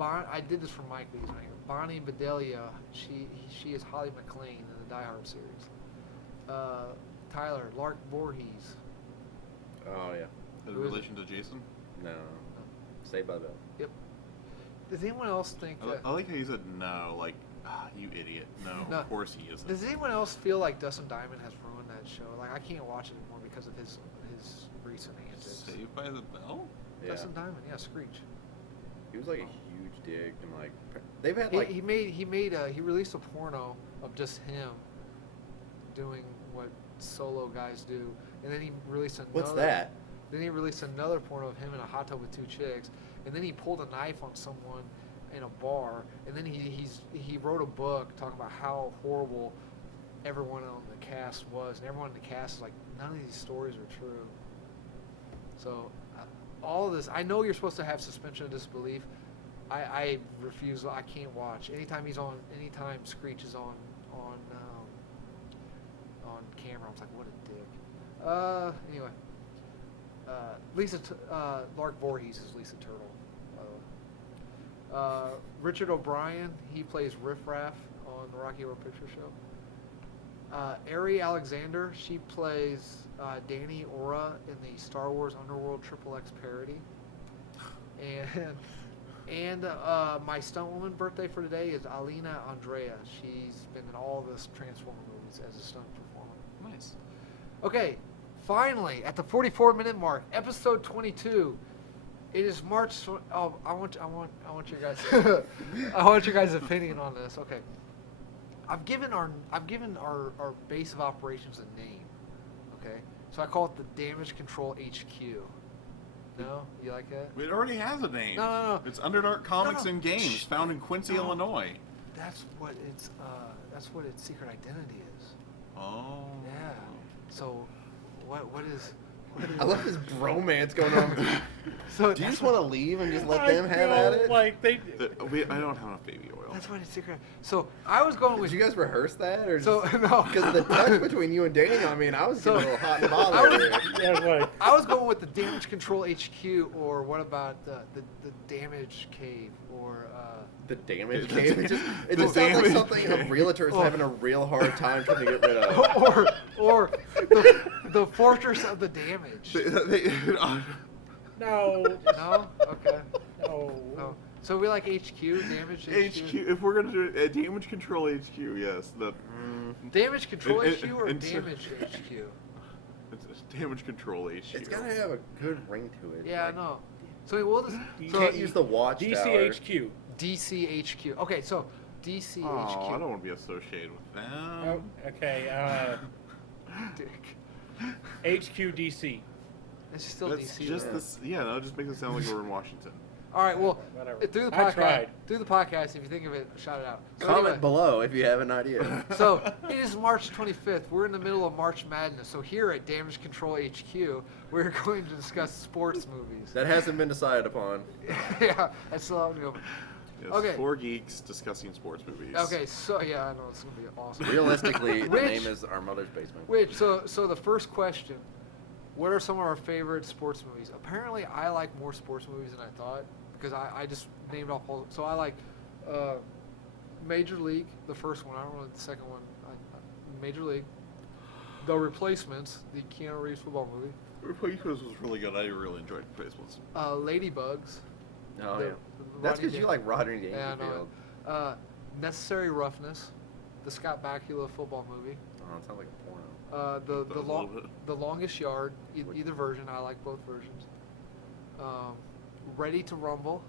I did this for Mike, but he's not here. Bonnie Bedelia, she is Holly McClane in the Die Hard series. Tyler, Lark Voorhees. Oh yeah. In Who is relation to Jason, No. Saved by the Bell. Yep. Does anyone else think that? I like how you said no. Like, you idiot. No, No. of course he isn't. Does anyone else feel like Dustin Diamond has ruined that show? Like, I can't watch it anymore because of his recent antics. Saved by the Bell? Yeah. Dustin Diamond, yeah, Screech. He was like a huge dick and like they've had like He released a porno of just him doing what solo guys do, and then he released another. what's that? Then he released another porno of him in a hot tub with 2 chicks, and then he pulled a knife on someone in a bar, and then he wrote a book talking about how horrible everyone on the cast was, and everyone in the cast is like, none of these stories are true. So all of this, I know you're supposed to have suspension of disbelief. I refuse. I can't watch anytime Screech is on camera. I was like, what a dick. Anyway, Lark Voorhees is Lisa Turtle. Richard O'Brien, he plays Riff Raff on the Rocky Horror Picture Show. Ari Alexander, she plays Danny Ora in the Star Wars Underworld XXX parody. And my stunt woman birthday for today is Alina Andrea. She's been in all the Transformer movies as a stunt performer. Nice. Okay, finally, at the 44-minute mark, episode 22. It is March. Oh, I want your guys. I want your guys' opinion on this. Okay, I've given our base of operations a name. Okay, so I call it the Damage Control HQ. No, you like that? It already has a name. No. It's Underdark Comics No. and Games, found in Quincy, No. Illinois. That's what its secret identity is. Oh. Yeah. So, what I love this bromance going on. So Do you that's just want to leave and just let I them have feel at it? Like they. I don't have enough baby oil. That's why it's secret. So I was going Did with you guys rehearse that, or So no, because the touch between you and Daniel? I mean, I was So- getting a little hot and I bothered. was- here. Yeah, like I was going with the Damage Control HQ, or what about the Damage Cave, or The damage The cave. da- It just, the sounds like damage something a cave. realtor is Oh. having a real hard time trying to get rid of. or the Fortress of the Damage. no, No, okay, no. no. So we like HQ, Damage HQ. If we're gonna do it, damage control HQ, yes. The Damage Control And- HQ or and- Damage HQ? it's damage control HQ. It's gotta have a good ring to it. Yeah, like, no. So we'll just You so can't use the watchtower. DCHQ. DCHQ. Okay, so DCHQ. Oh, I don't want to be associated with them. Oh, okay. Dick. HQDC. It's still That's DC. just right? this. Yeah, that just makes it sound like we're in Washington. All right. Well, Whatever. through the I podcast, tried. if you think of it, shout it out. So Comment anyway, below if you have an idea. So it is March 25th. We're in the middle of March Madness. So here at Damage Control HQ, we're going to discuss sports movies. That hasn't been decided upon. Yeah, that's still out in the open. Yes, Okay. 4 geeks discussing sports movies. Okay, so yeah, I know it's gonna be awesome. Realistically, the Which- name is Our Mother's Basement. Which so the first question, what are some of our favorite sports movies? Apparently, I like more sports movies than I thought because I just named off all. So I like Major League, the first one. I don't know the second one. Major League, The Replacements, the Keanu Reeves football movie. Replacements was really good. I really enjoyed Replacements. Ladybugs. Oh, the- yeah. the That's Rodney because you Dan- like Rodney Yeah, I know Dangerfield. it. Necessary Roughness, the Scott Bakula football movie. Oh, it sounds like a porno. The Does a little bit. the Longest Yard, either version. I like both versions. Ready to Rumble.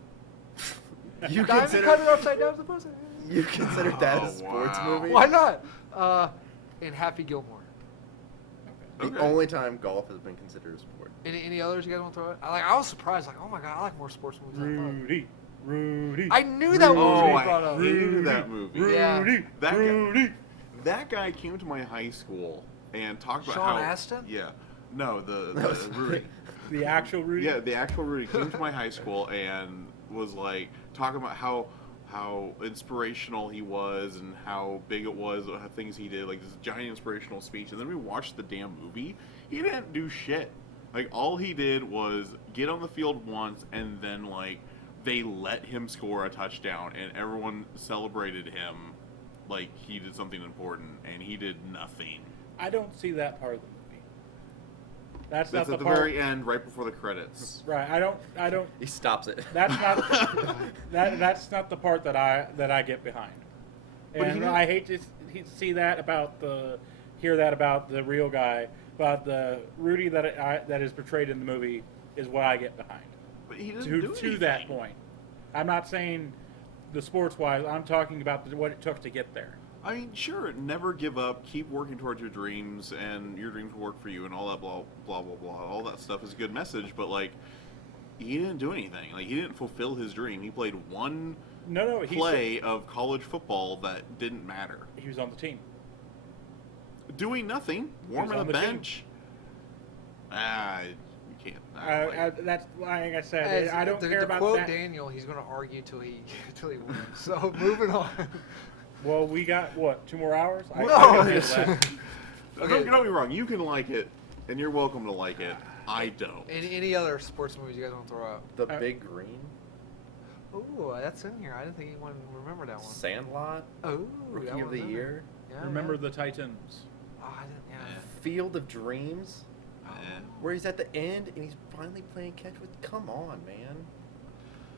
You Diamond consider Cutter upside down to the pussy. you consider that Oh, a sports wow. movie? Why not? And Happy Gilmore. The Okay. only time golf has been considered a sport. Any others you guys want to throw out? I was surprised. Like, oh my god, I like more sports movies than I thought. Rudy. I knew that one was Oh, being I brought up. hated that movie. Yeah. That guy- Rudy. That guy came to my high school and talked about Sean how. Astin? Yeah. No, the Rudy. The actual Rudy. Yeah, the actual Rudy came to my high school and was like talking about how inspirational he was and how big it was, how things he did, like this giant inspirational speech. And then we watched the damn movie. He didn't do shit. Like all he did was get on the field once, and then like they let him score a touchdown, and everyone celebrated him like he did something important, and he did nothing. I don't see that part of the movie. That's That's not at the part. very end, right before the credits. Right. I don't. He stops it. That's not. That's not the part that I get behind. But he And didn't- I hate to see that hear that about the real guy, but the Rudy that is portrayed in the movie is what I get behind. But he didn't do To that anything. point, I'm not saying the sports wise. I'm talking about what it took to get there. I mean, sure, never give up, keep working towards your dreams, and your dreams will work for you, and all that blah, blah, blah, blah. All that stuff is a good message, but, like, he didn't do anything. Like, he didn't fulfill his dream. He played one No, play of college football that didn't matter. he was on the team. Doing nothing, was warming on a the team. bench. You can't. I don't like it. That's like I said. As, I don't care to about quote that. Daniel, he's going to argue till he wins. So moving on. Well, we got what 2 more hours? I No, can handle just- that. Okay. Don't get me wrong. You can like it, and you're welcome to like it. I don't. Any other sports movies you guys want to throw out? The Big Green, Ooh, that's in here. I didn't think anyone would remember that one. Sandlot, Oh, Rookie that of one's the in there. Year, Yeah, Remember yeah. the Titans. Oh, I didn't. Yeah. Field of Dreams, Eh. where he's at the end and he's finally playing catch with. Come on, man!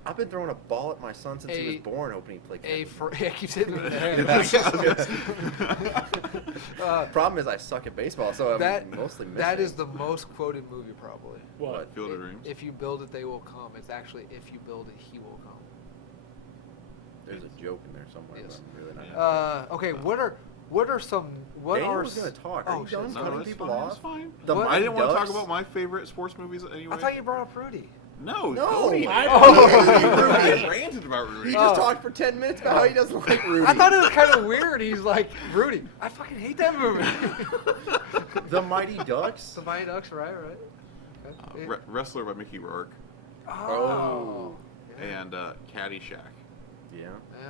I've been throwing a ball at my son since he was born, hoping he'd play catch. A with for me. yeah, keeps hitting him in the head. The problem is I suck at baseball, so I'm that mostly missing. that is the most quoted movie probably. What? Field of Dreams. If you build it, they will come. It's actually if you build it, he will come. There's a joke in there somewhere. Yes. But I'm really not. Yeah. Okay, what are some what Daniel are was gonna talk. Are Oh, you shit, done sorry. cutting that's people fine. off? That's fine. The What? I didn't want to talk Ducks? about my favorite sports movies anyway. I thought you brought up Rudy. No, No, Cody. I don't. Rudy ranted about He Rudy. just Oh. talked for 10 minutes about how he doesn't like Rudy. I thought it was kind of weird. He's like Rudy. I fucking hate that movie. The Mighty Ducks. The Mighty Ducks, right? Okay. Wrestler by Mickey Rourke, Oh. Yeah. and Caddyshack, Yeah. Yeah,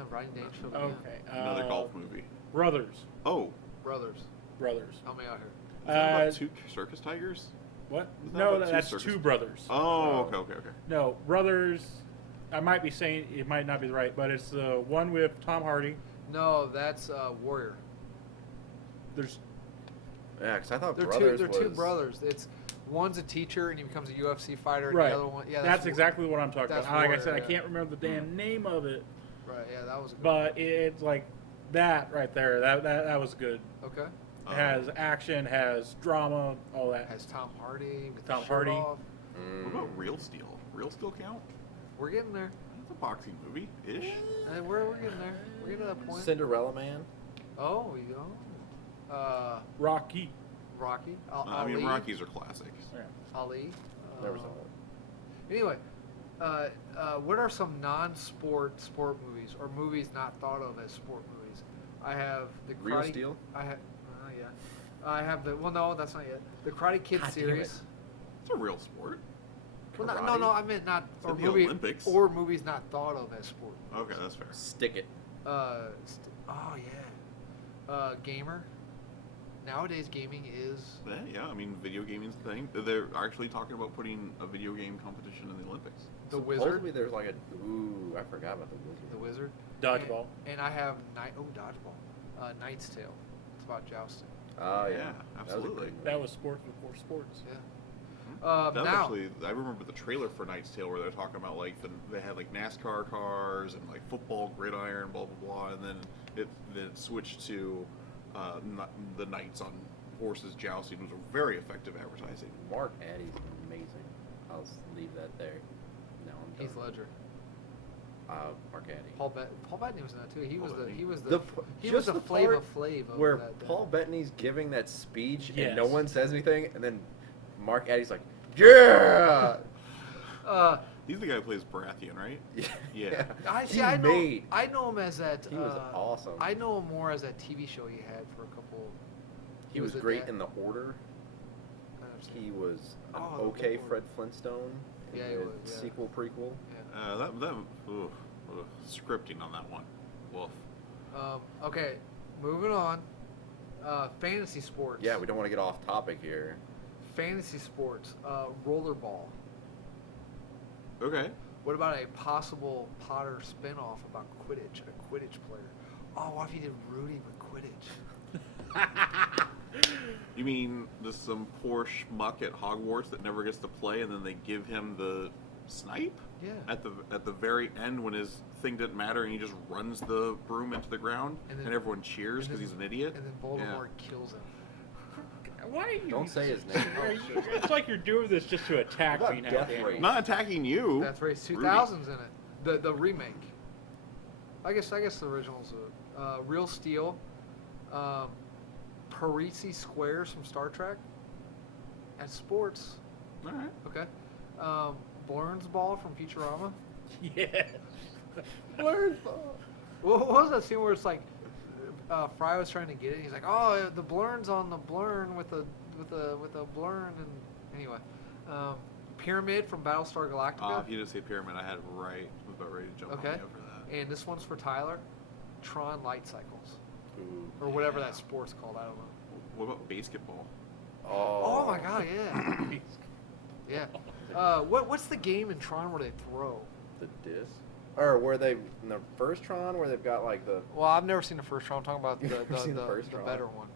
Ryan Dangerfield. Okay. another golf movie. Brothers. Oh, Brothers. Brothers. Help me out here. is that about two circus tigers? What? Isn't that No, about two that's circus- Two Brothers. Oh, okay. No, Brothers. I might be saying it might not be right, but it's the one with Tom Hardy. No, that's Warrior. There's Yeah, because I thought They're Brothers two. They're two was- brothers. It's one's a teacher and he becomes a UFC fighter, and right. the other one, yeah, that's War- exactly what I'm talking that's about. Like I Warrior, said, I yeah. can't remember the damn name of it, Right. Yeah, that was a good. but it's like that right there. That was good. One. Okay. It has action, has drama, all that. Has Tom Hardy with Tom the shirt Hardy. off. What about Real Steel? Real Steel count? We're getting there. It's a boxing movie ish. We're getting there. We're getting to that point. Cinderella Man. Oh, you know. Rocky. Rocky. I mean, Ali. Rockies are classics. Yeah. Ali. Never saw it. Anyway, what are some non-sport movies or movies not thought of as sport movies? I have the Real Karate. Steel? I have. Yeah. I have the. Well, no, that's not yet. The Karate Kid God damn series. It's a real sport. Well, no, Karate? no, I meant not It's or in the movie Olympics. or movies not thought of as sport. Okay, that's fair. Stick It. Oh yeah. Gamer. Nowadays, gaming is. Yeah, I mean, video gaming's the thing. They're actually talking about putting a video game competition in the Olympics. The Supposedly Wizard. there's like a. Ooh, I forgot about the Wizard. The Wizard. Dodgeball. And I have Dodgeball. Knight's Tale. It's about jousting. Oh yeah, Yeah, That was a absolutely. great movie. That was sports before sports. Yeah. That was Now, actually, I remember the trailer for Knight's Tale where they're talking about like they had like NASCAR cars and like football gridiron, blah blah blah, and then it switched to the knights on horses jousting. It was a very effective advertising. Mark Addy's amazing. I'll leave that there. No, I'm done. Heath Ledger. Mark Addy. Paul Bettany was in that too. He was Paul Bettany. he was The the p- he was just the the Flavor part Flav of Where that. Paul Bettany's giving that speech and no Yes. one says anything, and then Mark Addy's like, "Yeah." He's the guy who plays Baratheon, right? Yeah. I know him as that. He was awesome. I know him more as that TV show you had for a couple. He was the great dad- in The Order. I never seen He it. was an Oh, The okay Order. Fred Flintstone. in Yeah, he the was, yeah. Sequel prequel. Scripting on that one. Woof. Okay, moving on. Fantasy sports. Yeah, we don't want to get off topic here. Fantasy sports. Rollerball. Okay. What about a possible Potter spinoff about Quidditch? A Quidditch player. Oh, what if he did Rudy with Quidditch? You mean there's some poor schmuck at Hogwarts that never gets to play, and then they give him the snipe Yeah. at the very end when his thing didn't matter, and he just runs the broom into the ground, And and, then- everyone cheers because he's an idiot. And then Voldemort kills him. Why are you? Don't say his name. It's like you're doing this just to attack What me about now. Death Dan. Race? Not attacking you. That's right. Rudy. 2000s in it. The remake. I guess the originals. Real Steel. Parisi Squares from Star Trek. And sports. All right. Okay. Blurns Ball from Futurama. Yes. What was that scene where it's like Fry was trying to get it? He's like, "Oh, the blurn's on the blurn with a blurn." And anyway, Pyramid from Battlestar Galactica. If you didn't say pyramid, I had it right. I was about ready to jump Okay. on you for that. And this one's for Tyler. Tron Light Cycles, Ooh. or whatever Yeah. that sport's called. I don't know. What about basketball? Oh my God, yeah, yeah. What's the game in Tron where they throw? The disc? Or where they in the first Tron where they've got like the Well, I've never seen the first Tron. I'm talking about You've never seen the first the Tron? better one,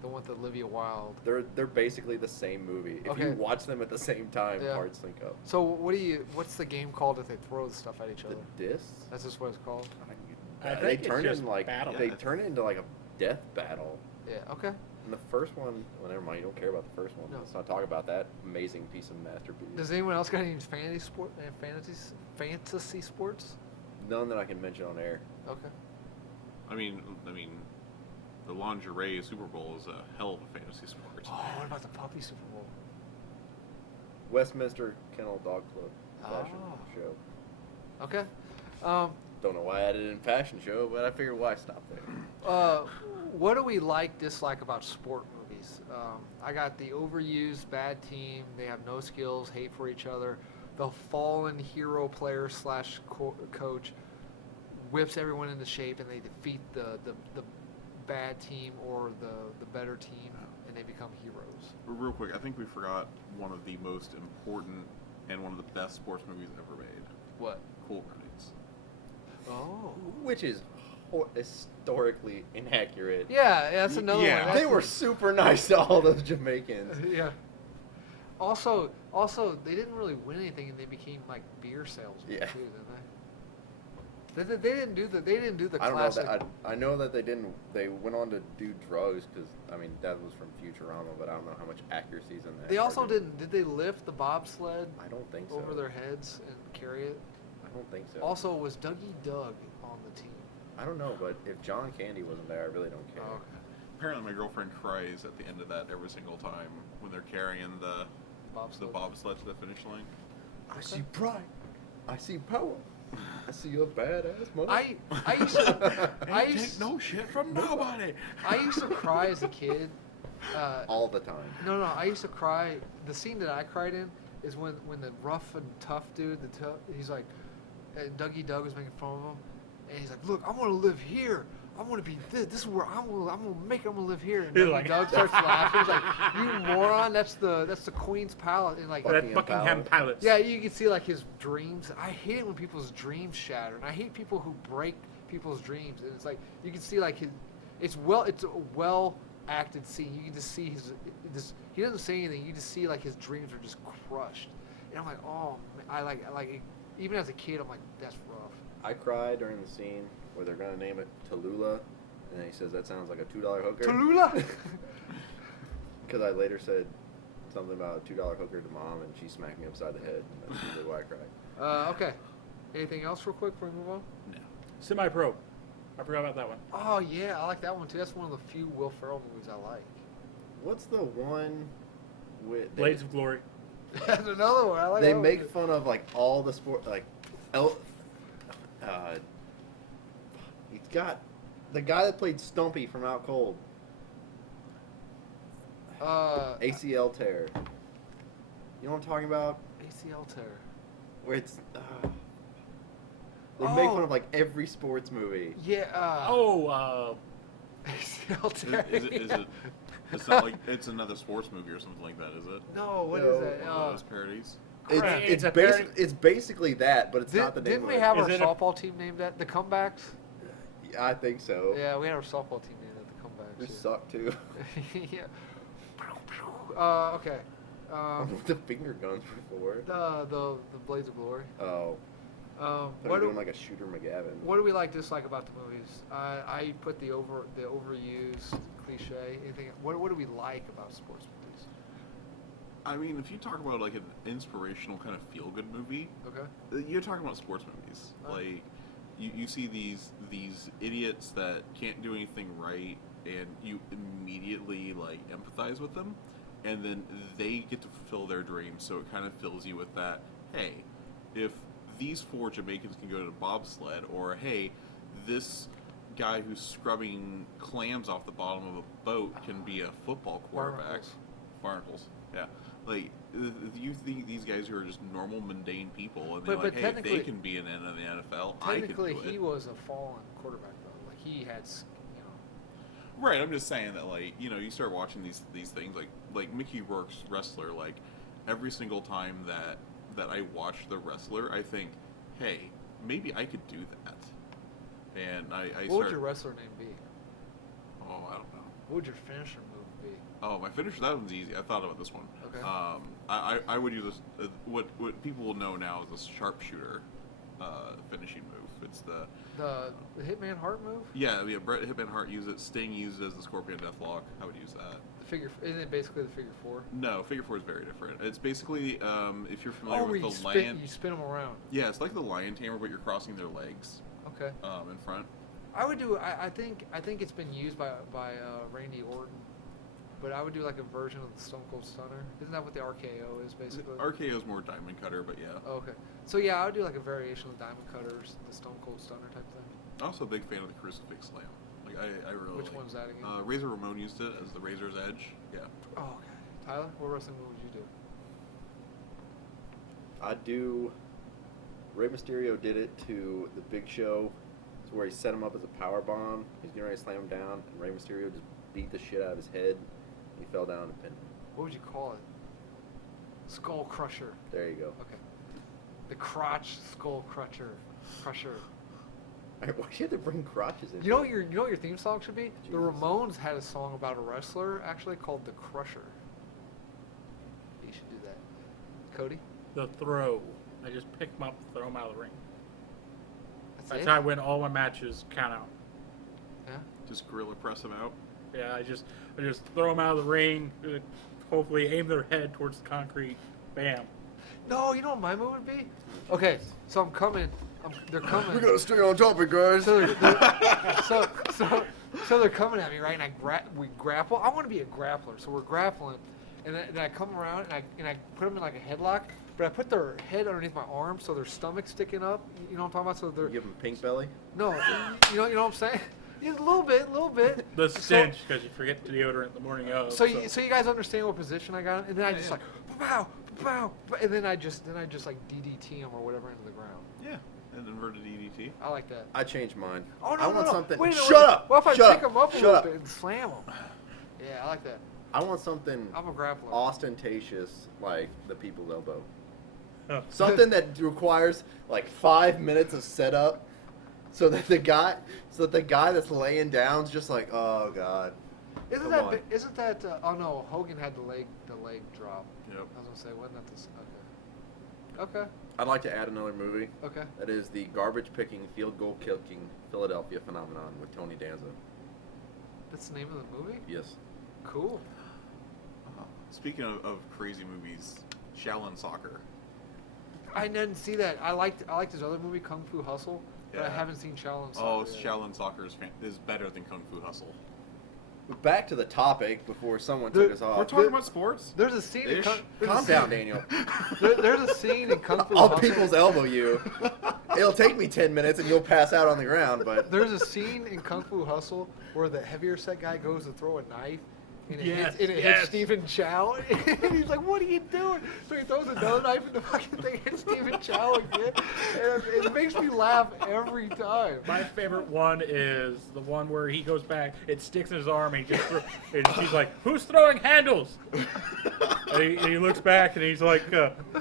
the one with Olivia Wilde. they're basically the same movie. If Okay. you watch them at the same time, Yeah. parts sync up. So what's the game called if they throw the stuff at each The other? discs? That's just what it's called. I They think it's turn just in like battle. they Yeah. turn it into like a death battle. Yeah. Okay. And the first one, well, never mind. You don't care about the first one. No. Let's not talk about that amazing piece of masterpiece. Does anyone else got any fantasy sports? None that I can mention on air. Okay. I mean, the lingerie Super Bowl is a hell of a fantasy sport. Oh, what about the puppy Super Bowl? Westminster Kennel Dog Club fashion Oh. show. Okay. Don't know why I added it in fashion show, but I figured why stop there. What do we dislike about sport movies? movies. I got the overused bad team. They have no skills, hate for each other. The fallen hero player slash coach whips everyone into shape, and they defeat the bad team or the better team, and they become heroes. Real quick, I think we forgot one of the most important and one of the best sports movies ever made. What? Cool Runnings. Oh. Which is historically inaccurate. Yeah, that's another Yeah. one. That's They were super nice to all those Jamaicans. Yeah. Also, they didn't really win anything, and they became like beer salesmen Yeah. too, didn't they? They didn't do the I don't know classic. that. I know that they didn't. They went on to do drugs because I mean that was from Futurama, but I don't know how much accuracy is in that. They also cartoon. didn't. Did they lift the bobsled I don't think so. over their heads and carry it? I don't think so. Also, was Dougie Doug on the team? I don't know, but if John Candy wasn't there, I really don't care. Oh, okay. Apparently, my girlfriend cries at the end of that every single time when they're carrying the Bobsled. bobsled to the finish line. I see pride. I see power. I see a badass mother. I used to I Ain't used, take no shit from nobody. I used to cry as a kid. all the time. No, I used to cry. The scene that I cried in is when the rough and tough dude, he's like, Dougie Doug was making fun of him, and he's like, "Look, I want to live here. I want to be this. This is where I'm gonna live here." And He's Dougie like- Doug starts laughing. He's like, "You moron! That's the Queen's Palace." And like, Buckingham That Buckingham Palace. yeah, you can see like his dreams. I hate it when people's dreams shatter, and I hate people who break people's dreams. And it's like you can see like it's a well acted scene. You can just see he doesn't say anything. You just see like his dreams are just crushed. And I'm like, oh, man, I like it. Even as a kid, I'm like, that's rough. I cried during the scene where they're gonna name it Tallulah, and then he says that sounds like a $2 hooker. Tallulah. Because I later said something about a $2 hooker to mom, and she smacked me upside the head. And that's usually why I cried. Okay. Anything else, real quick, before we move on? No. Semi-pro. I forgot about that one. Oh yeah, I like that one too. That's one of the few Will Ferrell movies I like. What's the one with Blades of Glory. That's another one. I like. they that make one. fun of like all the sport like he's got the guy that played Stumpy from Out Cold, ACL tear. You know what I'm talking about? ACL tear. Where it's they make Oh. fun of like every sports movie. Yeah. ACL tear. Is it? It's not like it's another sports movie or something like that, is it? No, what is No. that? One of those parodies. Correct. It's It's a parody. it's basically that, but it's not the name Didn't of we it. have our Is it a- softball team named that? The Comebacks? Yeah, I think so. Yeah, we had our softball team named that, the Comebacks. They yeah. suck too. yeah. Okay. What the finger guns were for. The Blades of Glory. Oh, What they're do, doing like a Shooter McGavin. what do we like, dislike about the movies? I put the overused cliche. Anything? What do we like about sports movies? I mean, if you talk about like an inspirational kind of feel-good movie, Okay. you're talking about sports movies. Oh. Like, you see these idiots that can't do anything right, and you immediately like empathize with them, and then they get to fulfill their dreams. So it kind of fills you with that. Hey, if these 4 Jamaicans can go to bobsled, or hey, this guy who's scrubbing clams off the bottom of a boat can be a football quarterback. Barnacles. Yeah. Like, you think these guys who are just normal, mundane people, and they're But like, hey, if they technically- can be in the NFL, I can Technically, do it. he was a fallen quarterback though. Like he had, Right, I'm just saying that, like, you know, you start watching these things, like Mickey Rourke's Wrestler, like, every single time that I watch The Wrestler, I think, hey, maybe I could do that. And I What start... would your wrestler name be? Oh, I don't know. What would your finisher move be? Oh, my finisher, that one's easy. I thought about this one. Okay. I would use this, what people will know now is a sharpshooter finishing move. It's the Hitman Heart move? yeah, Bret Hitman Hart uses it. Sting uses it as the Scorpion Deathlock. I would use that. The figure. Isn't it basically the figure 4? No, figure 4 is very different. It's basically if you're familiar where with you the spin, lion. you spin them around. Yeah, it's like the lion tamer, but you're crossing their legs Okay. in front. I would do. I think it's been used by Randy Orton, but I would do like a version of the Stone Cold Stunner. Isn't that what the RKO is basically? RKO is more diamond cutter, but yeah. Oh, okay. So yeah, I would do like a variation of Diamond Cutters, the Stone Cold Stunner type thing. I'm also a big fan of the crucifix slam. Like Like I really. Which like one's that again? Razor Ramon used it as the Razor's Edge. Yeah. Oh, okay. Tyler, what wrestling move would you do? I'd do. Rey Mysterio did it to the Big Show. It's where he set him up as a power bomb. He's getting ready to slam him down, and Rey Mysterio just beat the shit out of his head. He fell down and pinned him. What would you call it? Skull Crusher. There you go. Okay. The crotch Skull Crusher. Crusher. Why do you have to bring crotches in? You know what your theme song should be? The Jesus. Ramones had a song about a wrestler actually called The Crusher. You should do that. Cody? The throw. I just pick him up, throw him out of the ring. That's it? how I win all my matches. Count out. Yeah. Just gorilla press him out. Yeah, I just throw them out of the ring. Hopefully, aim their head towards the concrete. Bam. No, you know what my move would be? Okay, so I'm coming. They're coming. We gotta stay on topic, guys. So they're coming at me, right? And we grapple. I want to be a grappler, so we're grappling, and then I come around and I put them in like a headlock, but I put their head underneath my arm, so their stomach's sticking up. You know what I'm talking about? So they're You give him pink belly. no, you know what I'm saying? Yeah, a little bit. The stench because you forget the deodorant the morning of. So you guys understand what position I got in? And then I just like, pow, pow, and then I just like DDT him or whatever into the ground. Yeah. An inverted EDT. I like that. I changed mine. Oh no, I want no. something. Wait, Shut wait. up. What if I Shut pick him up a Shut little up. bit and slam him? Yeah, I like that. I want something I'm a grappler. ostentatious, like the people's elbow. Oh. Something that requires like 5 minutes of setup, so that the guy that's laying down is just like, oh god. Isn't Come that? on. Isn't that? Oh no, Hogan had the leg drop. Yep. I was gonna say, wasn't that this? Okay. I'd like to add another movie. Okay. That is the garbage picking, field goal kicking Philadelphia phenomenon with Tony Danza. That's the name of the movie. Yes. Cool. Speaking of crazy movies, Shaolin Soccer. I didn't see that. I liked his other movie, Kung Fu Hustle, but I Yeah. haven't seen Shaolin Oh, Soccer yet. Shaolin Soccer is better than Kung Fu Hustle. Back to the topic before someone Dude, took us off. We're talking about sports. There's a scene. In Ish. Calm down, Daniel. There's a scene in Kung Fu I'll Hustle. people's elbow you. It'll take me 10 minutes and you'll pass out on the ground, but There's a scene in Kung Fu Hustle where the heavier set guy goes to throw a knife, and it hits Stephen Chow, and he's like, "What are you doing?" So he throws another knife in the fucking thing, hits Stephen Chow again, and it makes me laugh every time. My favorite one is the one where he goes back, it sticks in his arm, and and he's like, "Who's throwing handles?" and he looks back, and he's like,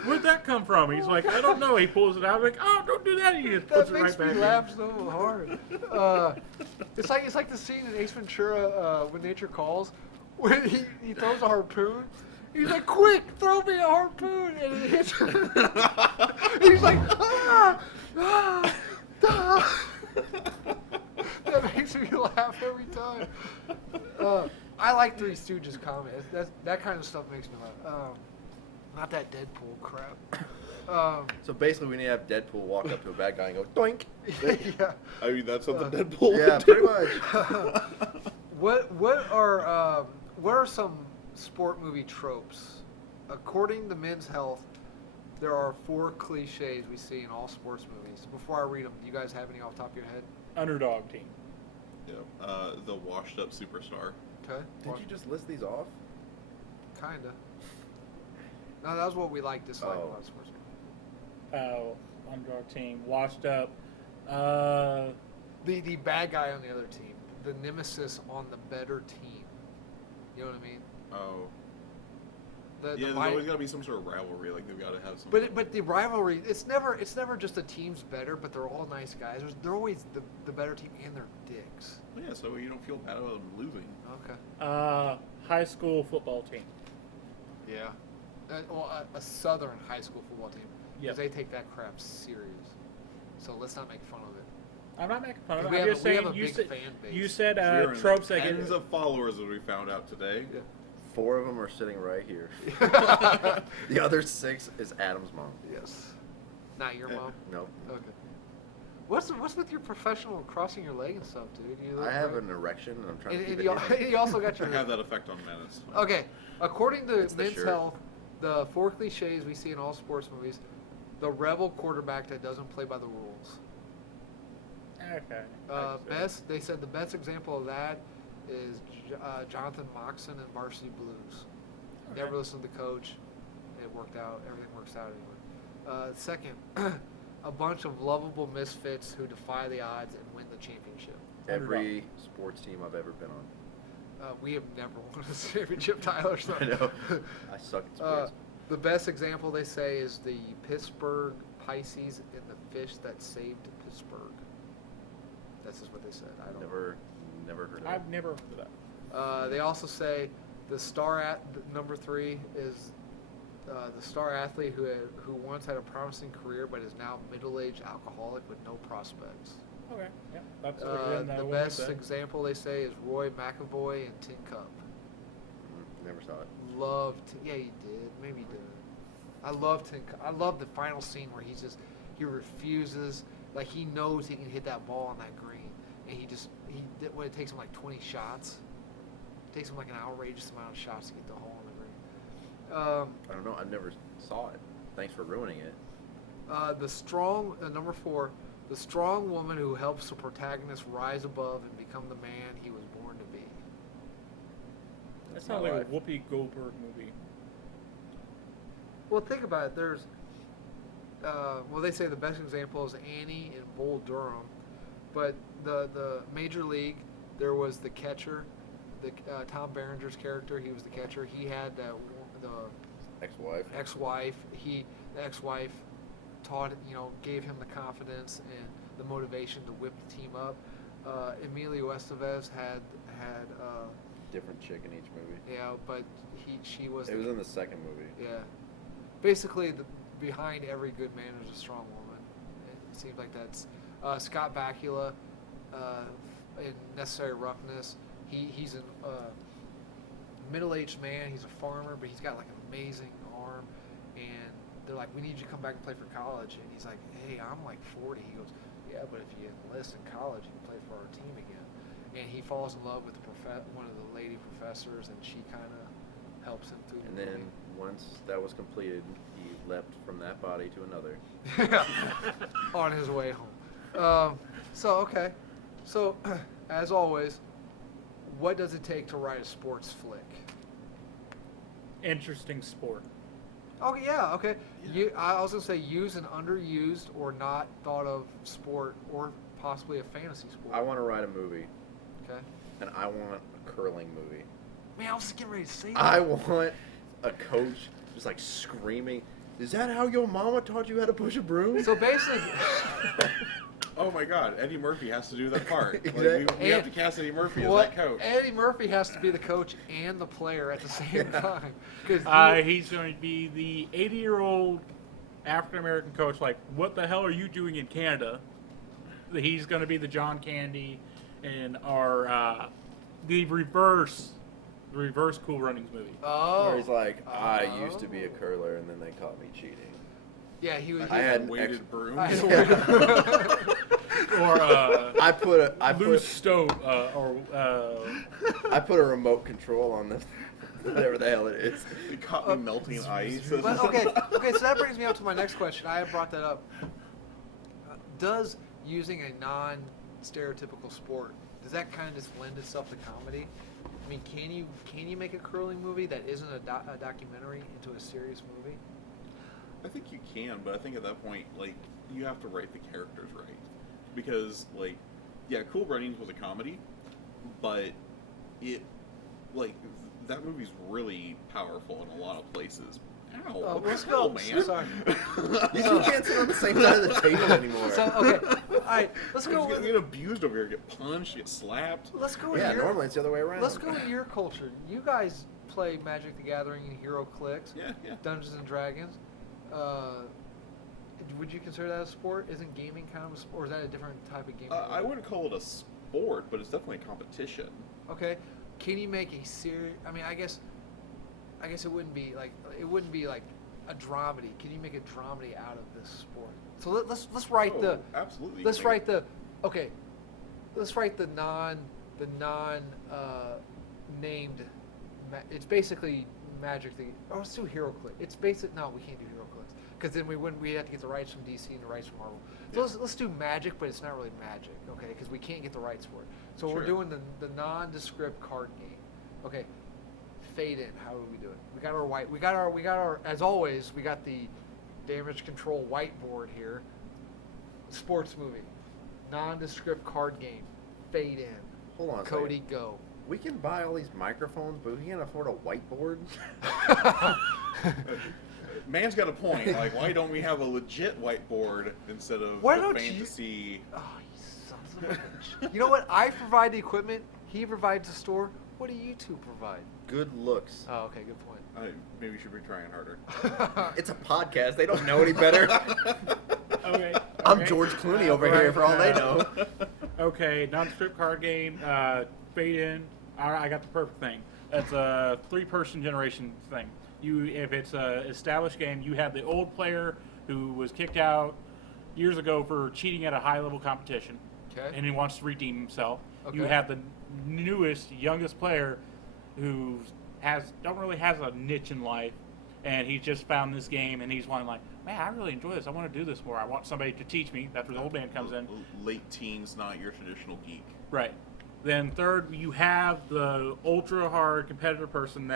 "Where'd that come from?" He's like, "I don't know." He pulls it out, like, "Oh, don't do that!" He just puts That it makes right me back laugh so hard. It's like the scene in Ace Ventura, When Nature Calls, when he throws a harpoon. He's like, "Quick, throw me a harpoon!" And it hits. He's like, "Ah, ah, ah." That makes me laugh every time. I like Three Stooges comedy. That kind of stuff makes me laugh. Not that Deadpool crap. so basically we need to have Deadpool walk up to a bad guy and go doink. Yeah. I mean, that's something Deadpool Yeah, would pretty do. much. What are some sport movie tropes? According to Men's Health, there are 4 cliches we see in all sports movies. Before I read them, do you guys have any off the top of your head? Underdog team. Yeah. The washed-up superstar. Okay. Did you just list these off? Kinda. No, that was what we like, dislike Oh. about sports movies. Underdog team. Washed up. The bad guy on the other team, the nemesis on the better team. You know what I mean? Oh. The Yeah, there's mighty- always got to be some sort of rivalry. Like, they've got to have some... But the rivalry, it's never just the team's better, but they're all nice guys. They're always the better team, and they're dicks. Yeah, so you don't feel bad about them losing. Okay. High school football team. Yeah. A Southern high school football team. Yep. Because they take that crap serious. So let's not make fun of it. I'm not making fun of it. We I'm have just a- we saying have a you big said fan base. you said We're in tropes that tens get of followers, as we found out today. 4 of them are sitting right here. The other 6 is Adam's mom. Yes. Not your mom? Nope. Okay. What's with your professional crossing your leg and stuff, dude? You look I have great. an erection and I'm trying to And keep you, it in. you also got I your... have that effect on men. It's fine. Okay. According to It's the Men's shirt. Health, the 4 cliches we see in all sports movies, the rebel quarterback that doesn't play by the rules. Okay. I see. Best, they said the best example of that is Jonathan Moxon in Varsity Blues. Okay. Never listened to the coach. It worked out. Everything works out anyway. Second, a bunch of lovable misfits who defy the odds and win the championship. Every sports team I've ever been on. We have never won a championship, Tyler. So. I know. I suck at sports. The best example they say is the Pittsburgh Pisces and the fish that saved Pittsburgh. That's just what they said. I don't Never heard of it. I've never heard of that. They also say the number 3 is the star athlete who once had a promising career but is now middle-aged alcoholic with no prospects. Okay. Yeah. That's again, The what best we said. example they say is Roy McAvoy and Tin Cup. Never saw it. Yeah, you did. Maybe you didn't. I love Tin Cup. I love the final scene where he refuses, like he knows he can hit that ball on that green, and when it takes him like 20 shots, it takes him like an outrageous amount of shots to get the hole in the green. I don't know. I never saw it. Thanks for ruining it. Number 4, the strong woman who helps the protagonist rise above and become the man he was born to be. That sounds like a Whoopi Goldberg movie. Well, think about it. There's, they say the best example is Annie in Bull Durham, but the Major League, there was the catcher, Tom Berenger's character. He was the catcher. He had the Ex-wife. ex-wife. The ex-wife gave him the confidence and the motivation to whip the team up. Emilio Estevez had Different chick in each movie. yeah, but she was. It was in the second movie. Yeah. Basically, behind every good man is a strong woman. It seems like that's Scott Bakula in Necessary Roughness. He's a middle-aged man. He's a farmer, but he's got like an amazing arm. And they're like, "We need you to come back and play for college." And he's like, "Hey, I'm like 40." He goes, "Yeah, but if you enlist in college, you can play for our team again." And he falls in love with one of the lady professors, and she kind of helps him through. And the then movie. once that was completed, he leapt from that body to another. On his way home. Okay. So, as always, what does it take to write a sports flick? Interesting sport. Oh yeah, okay. Yeah. I was gonna say use an underused or not thought of sport, or possibly a fantasy sport. I want to write a movie, Okay. and I want a curling movie. Man, I was just getting ready to say that. I want a coach just like screaming, "Is that how your mama taught you how to push a broom?" So basically, Oh my God, Eddie Murphy has to do that part. Like, Exactly. we have to cast Eddie Murphy as what that coach. Eddie Murphy has to be the coach and the player at the same time. 'Cause He's going to be the 80-year-old African American coach. Like, what the hell are you doing in Canada? He's going to be the John Candy in our the reverse Cool Runnings movie. Where he's like, "I used to be a curler, and then they caught me cheating." Yeah, he was. I had weighted broom. I had Or I put loose stove. I put a remote control on the whatever the hell it is. They caught me melting in ice. But okay, so that brings me up to my next question. I have brought that up. Does using a non-stereotypical sport, does that kind of just lend itself to comedy? I mean, can you make a curling movie that isn't a documentary into a serious movie? I think you can, but I think at that point, like, you have to write the characters right. Because, like, yeah, Cool Runnings was a comedy, but that movie's really powerful in a lot of places. Ow, what let's the hell, go. man? Sorry. You two can't sit on the same side of the table anymore. So okay, all right. Let's You go. get abused over here, get punched, get slapped. Let's go. Yeah, in your, normally it's the other way around. Let's go in your culture. You guys play Magic the Gathering and Hero Clicks, Yeah, yeah. Dungeons and Dragons. Would you consider that a sport? Isn't gaming kind of a sport, or is that a different type of gaming? I wouldn't call it a sport, but it's definitely a competition. Okay, can you make a series? I mean, I guess it wouldn't be like a dramedy. Can you make a dramedy out of this sport? So let's write Oh, the absolutely. let's Like, write the okay. Let's write the non named. It's basically Magic thing. Oh, let's do Hero Click. It's basic. No, we can't do Hero Clicks because then we have to get the rights from DC and the rights from Marvel. So let's do Magic, but it's not really Magic, okay? Because we can't get the rights for it. So we're doing the nondescript card game. Okay, fade in. How do we do it? We got our white. We got our. As always, we got the damage control whiteboard here. Sports movie, nondescript card game, fade in. Hold on a Cody, second. go. We can buy all these microphones, but we can't afford a whiteboard. Man's got a point. Like, why don't we have a legit whiteboard instead of Why the don't fantasy? Oh, you sons of a bitch. You know what? I provide the equipment. He provides the store. What do you two provide? Good looks. Oh, okay, good point. Maybe we should be trying harder. It's a podcast. They don't know any better. Okay. I'm George Clooney over here for all they know. Okay, non-script card game, fade in. I got the perfect thing. It's a 3-person generation thing. If it's a established game, you have the old player who was kicked out years ago for cheating at a high-level competition, Okay. and he wants to redeem himself. You Okay. have the newest, youngest player who don't really has a niche in life, and he's just found this game, and he's wanting like, man, I really enjoy this. I want to do this more. I want somebody to teach me. That's where the old man comes in. Late teens, not your traditional geek. Right. Then third, you have the ultra hard competitive person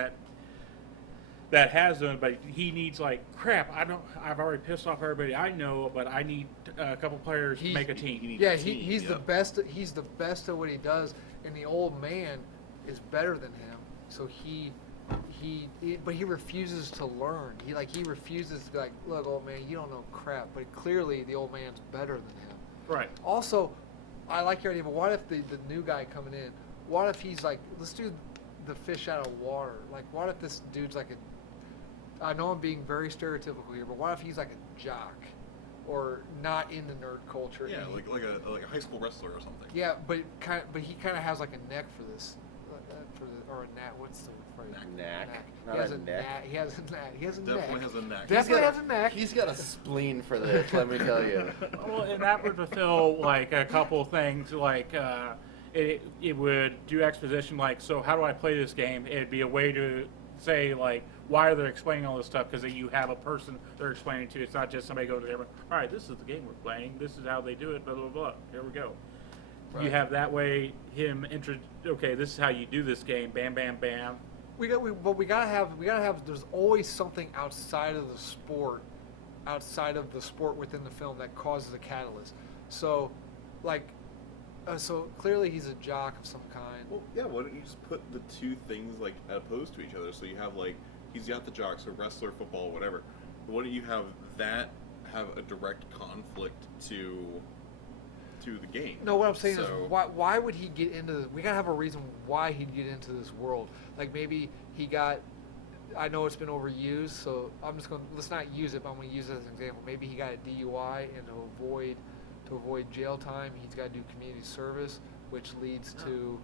that has them, but he needs like crap. I've already pissed off everybody I know, but I need a couple players to make a team. Yeah, he's the best. He's the best at what he does, and the old man is better than him. So but he refuses to learn. He refuses to be like, look, old man, you don't know crap. But clearly, the old man's better than him. Right. Also, I like your idea, but what if the new guy coming in? What if he's like, let's do the fish out of water. Like, what if this dude's like I know I'm being very stereotypical here, but what if he's like a jock, or not in the nerd culture? Yeah, and like a high school wrestler or something. yeah, but he kind of has like a neck for this, or a knack. What's the phrase? Knack? He Not has a a neck. knack. He has a knack. He has a Definitely neck. has a neck. Definitely has a neck. He's got a spleen for this, let me tell you. Well, and that would fulfill like a couple of things. Like it would do exposition. Like, so how do I play this game? It'd be a way to say like, why are they explaining all this stuff? Because you have a person they're explaining to. It's not just somebody going to them. All right, this is the game we're playing. This is how they do it. Blah blah blah. Here we go. Right. You have that way him okay, this is how you do this game. Bam bam bam. But we gotta have. There's always something outside of the sport within the film that causes a catalyst. So, like, so clearly he's a jock of some kind. Well, yeah. Why don't you just put the two things like opposed to each other? So you have like he's got the jock, so wrestler, football, whatever. Why don't you have that have a direct conflict to the game? No, what I'm saying is, So- why would he get into this? We gotta have a reason why he'd get into this world. Like maybe he got. I know it's been overused, so let's not use it. But I'm gonna use it as an example. Maybe he got a DUI, and to avoid jail time, he's got to do community service, which leads to.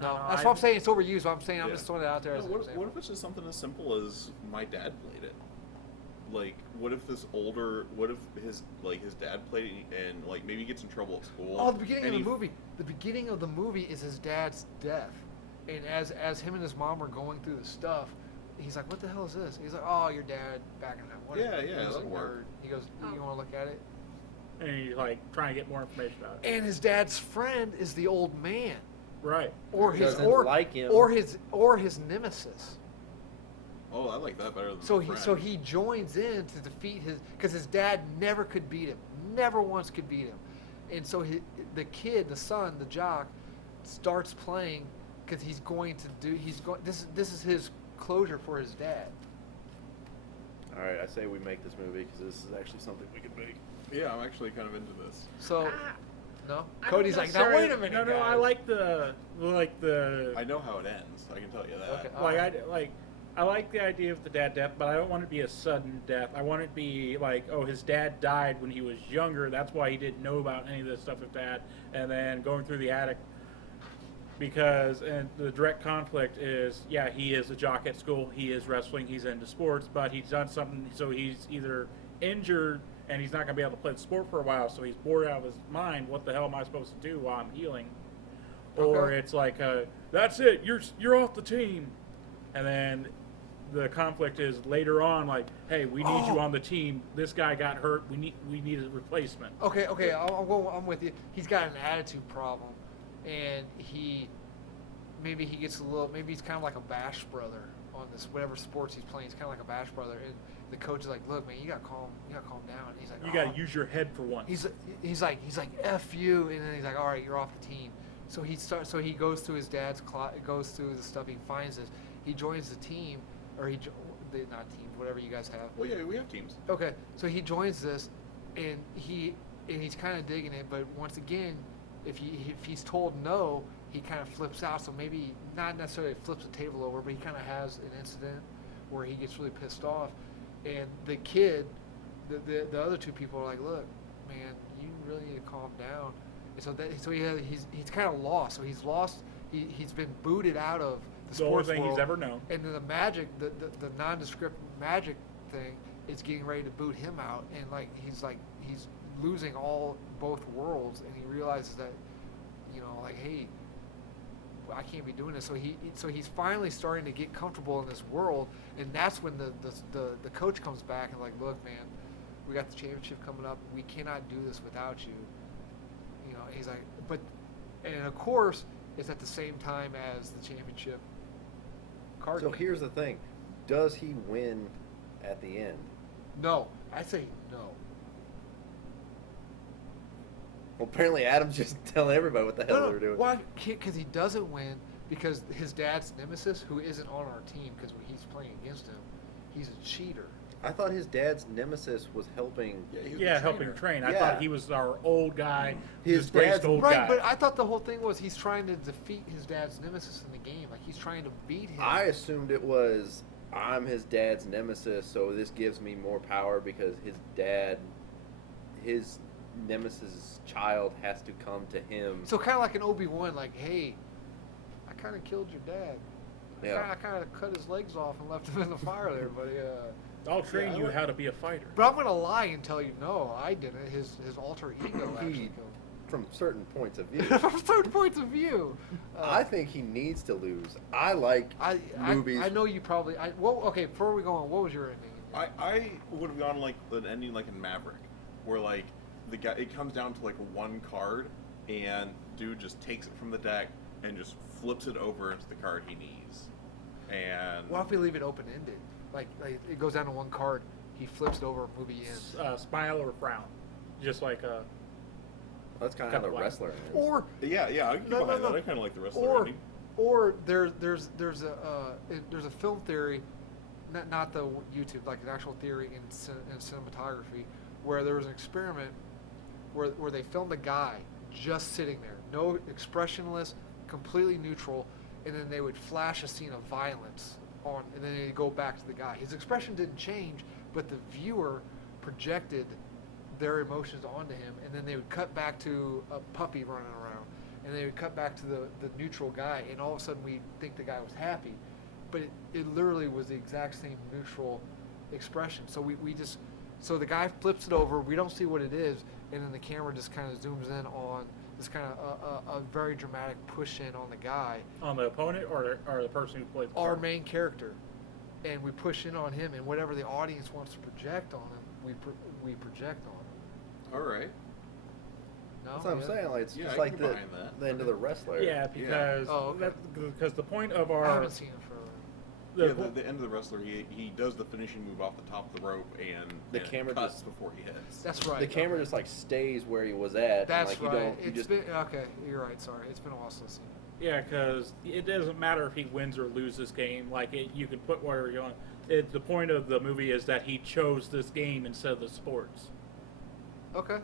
No, that's what I'm saying. It's overused. But I'm saying I'm Yeah. just throwing it out there No, as an example. what if it's just something as simple as my dad played it? Like, what if his dad played it and like maybe he gets in trouble at school? Oh, the beginning and of the movie. The beginning of the movie is his dad's death, and as him and his mom are going through the stuff, he's like, "What the hell is this?" He's like, "Oh, your dad back in that." Yeah, He goes, that'll work. "Nerd." He goes, "You want to look at it?" And he's like trying to get more information about it. And his dad's friend is the old man, Right. or his Doesn't like him. or his nemesis. Oh, I like that better than So the he friend. joins in to defeat because his dad never could beat him, never once could beat him, and so the son, the jock, starts playing because he's going. This is his closure for his dad. All right, I say we make this movie because this is actually something we could make. Yeah, I'm actually kind of into this. So, no, I Cody's don't like, now wait a necessarily- minute. No, I guys." like the I know how it ends. I can tell you that. Okay. I like the idea of the dad death, but I don't want it to be a sudden death. I want it to be like, oh, his dad died when he was younger. That's why he didn't know about any of this stuff with dad. And then going through the attic, and the direct conflict is, yeah, he is a jock at school. He is wrestling. He's into sports, but he's done something. So he's either injured and he's not going to be able to play the sport for a while. So he's bored out of his mind. What the hell am I supposed to do while I'm healing? Or Okay. it's like, that's it. You're off the team. And then the conflict is later on, like, hey, we need you on the team. This guy got hurt. We need a replacement. Okay, I'm with you. He's got an attitude problem, and maybe he gets a little. Maybe he's kind of like a bash brother on this whatever sports he's playing. He's kind of like a bash brother, and the coach is like, "Look, man, you got to calm down." And he's like, You got to use your head for once. He's like F you, and then he's like, all right, you're off the team. So he goes to his dad's goes through the stuff, he finds this, he joins the team, or not team, whatever you guys have. Well, yeah, we have teams. Okay, so he joins this, and he's kind of digging it, but once again, if he's told no, he kind of flips out. So maybe not necessarily flips the table over, but he kind of has an incident where he gets really pissed off, and the kid, the other two people are like, look, man, you really need to calm down. And so he's kind of lost. So he's lost. He's been booted out of the sports only thing world. he's ever known. And then the magic, the nondescript magic thing is getting ready to boot him out. And he's losing both worlds. And he realizes that, hey, I can't be doing this. So he's finally starting to get comfortable in this world. And that's when the coach comes back and like, look, man, we got the championship coming up. We cannot do this without you. He's like, and of course, it's at the same time as the championship card So game. here's the thing: does he win at the end? No, I say no. Well, apparently Adam's just telling everybody what the hell they're doing. Why? Because he doesn't win because his dad's nemesis, who isn't on our team because he's playing against him, he's a cheater. I thought his dad's nemesis was helping. Yeah, Helping train. I Yeah. thought he was our old guy, His disgraced dad's- old Right, guy. but I thought the whole thing was he's trying to defeat his dad's nemesis in the game. Like he's trying to beat him. I assumed it was I'm his dad's nemesis, so this gives me more power because his nemesis child has to come to him. So kind of like an Obi-Wan, like, hey, I kind of killed your dad. Yeah. I kind of cut his legs off and left him in the fire there, buddy. I'll train you how to be a fighter. But I'm gonna lie and tell you, no, I didn't. His alter ego actually killed From certain points of view. him. From certain points of view. I think he needs to lose. I like movies. I know you probably. Okay. Before we go on, what was your ending? I would have gone like an ending like in Maverick, where like the guy, it comes down to like one card, and dude just takes it from the deck and just flips it over into the card he needs. And What if we leave it open ended? Like it goes down to one card, he flips it over, movie ends. Smile or frown, just like That's kind of how the Couple wrestler ends. Or yeah, I can get No, behind no, that. no. I kind of like the rest of the or ending. or there's a film theory, not the YouTube, like an actual theory in cinematography, where there was an experiment where they filmed a guy just sitting there, no expressionless, completely neutral, and then they would flash a scene of violence on, and then they'd go back to the guy. His expression didn't change, but the viewer projected their emotions onto him, and then they would cut back to a puppy running around, and they would cut back to the neutral guy, and all of a sudden we think the guy was happy, but it literally was the exact same neutral expression. So so the guy flips it over, we don't see what it is, and then the camera just kind of zooms in on this kind of a very dramatic push in on the guy, on the opponent or the person who played the our card. main character, and we push in on him, and whatever the audience wants to project on him, we project on him. All right. No, That's what I'm yeah. saying. Like it's Yeah, just I like can the get behind that. end of the wrestler. Yeah, because Oh, okay. because the point of I our haven't seen it for. Yeah, the end of the wrestler, he does the finishing move off the top of the rope and The and camera cuts just- before he hits. That's right. The camera okay. just like stays where he was at. That's and, like, right. You don't, you It's just, been okay. You're right. Sorry, it's been a while since I've seen it. yeah, because it doesn't matter if he wins or loses game. Like you can put whatever you want. The point of the movie is that he chose this game instead of the sports, Okay.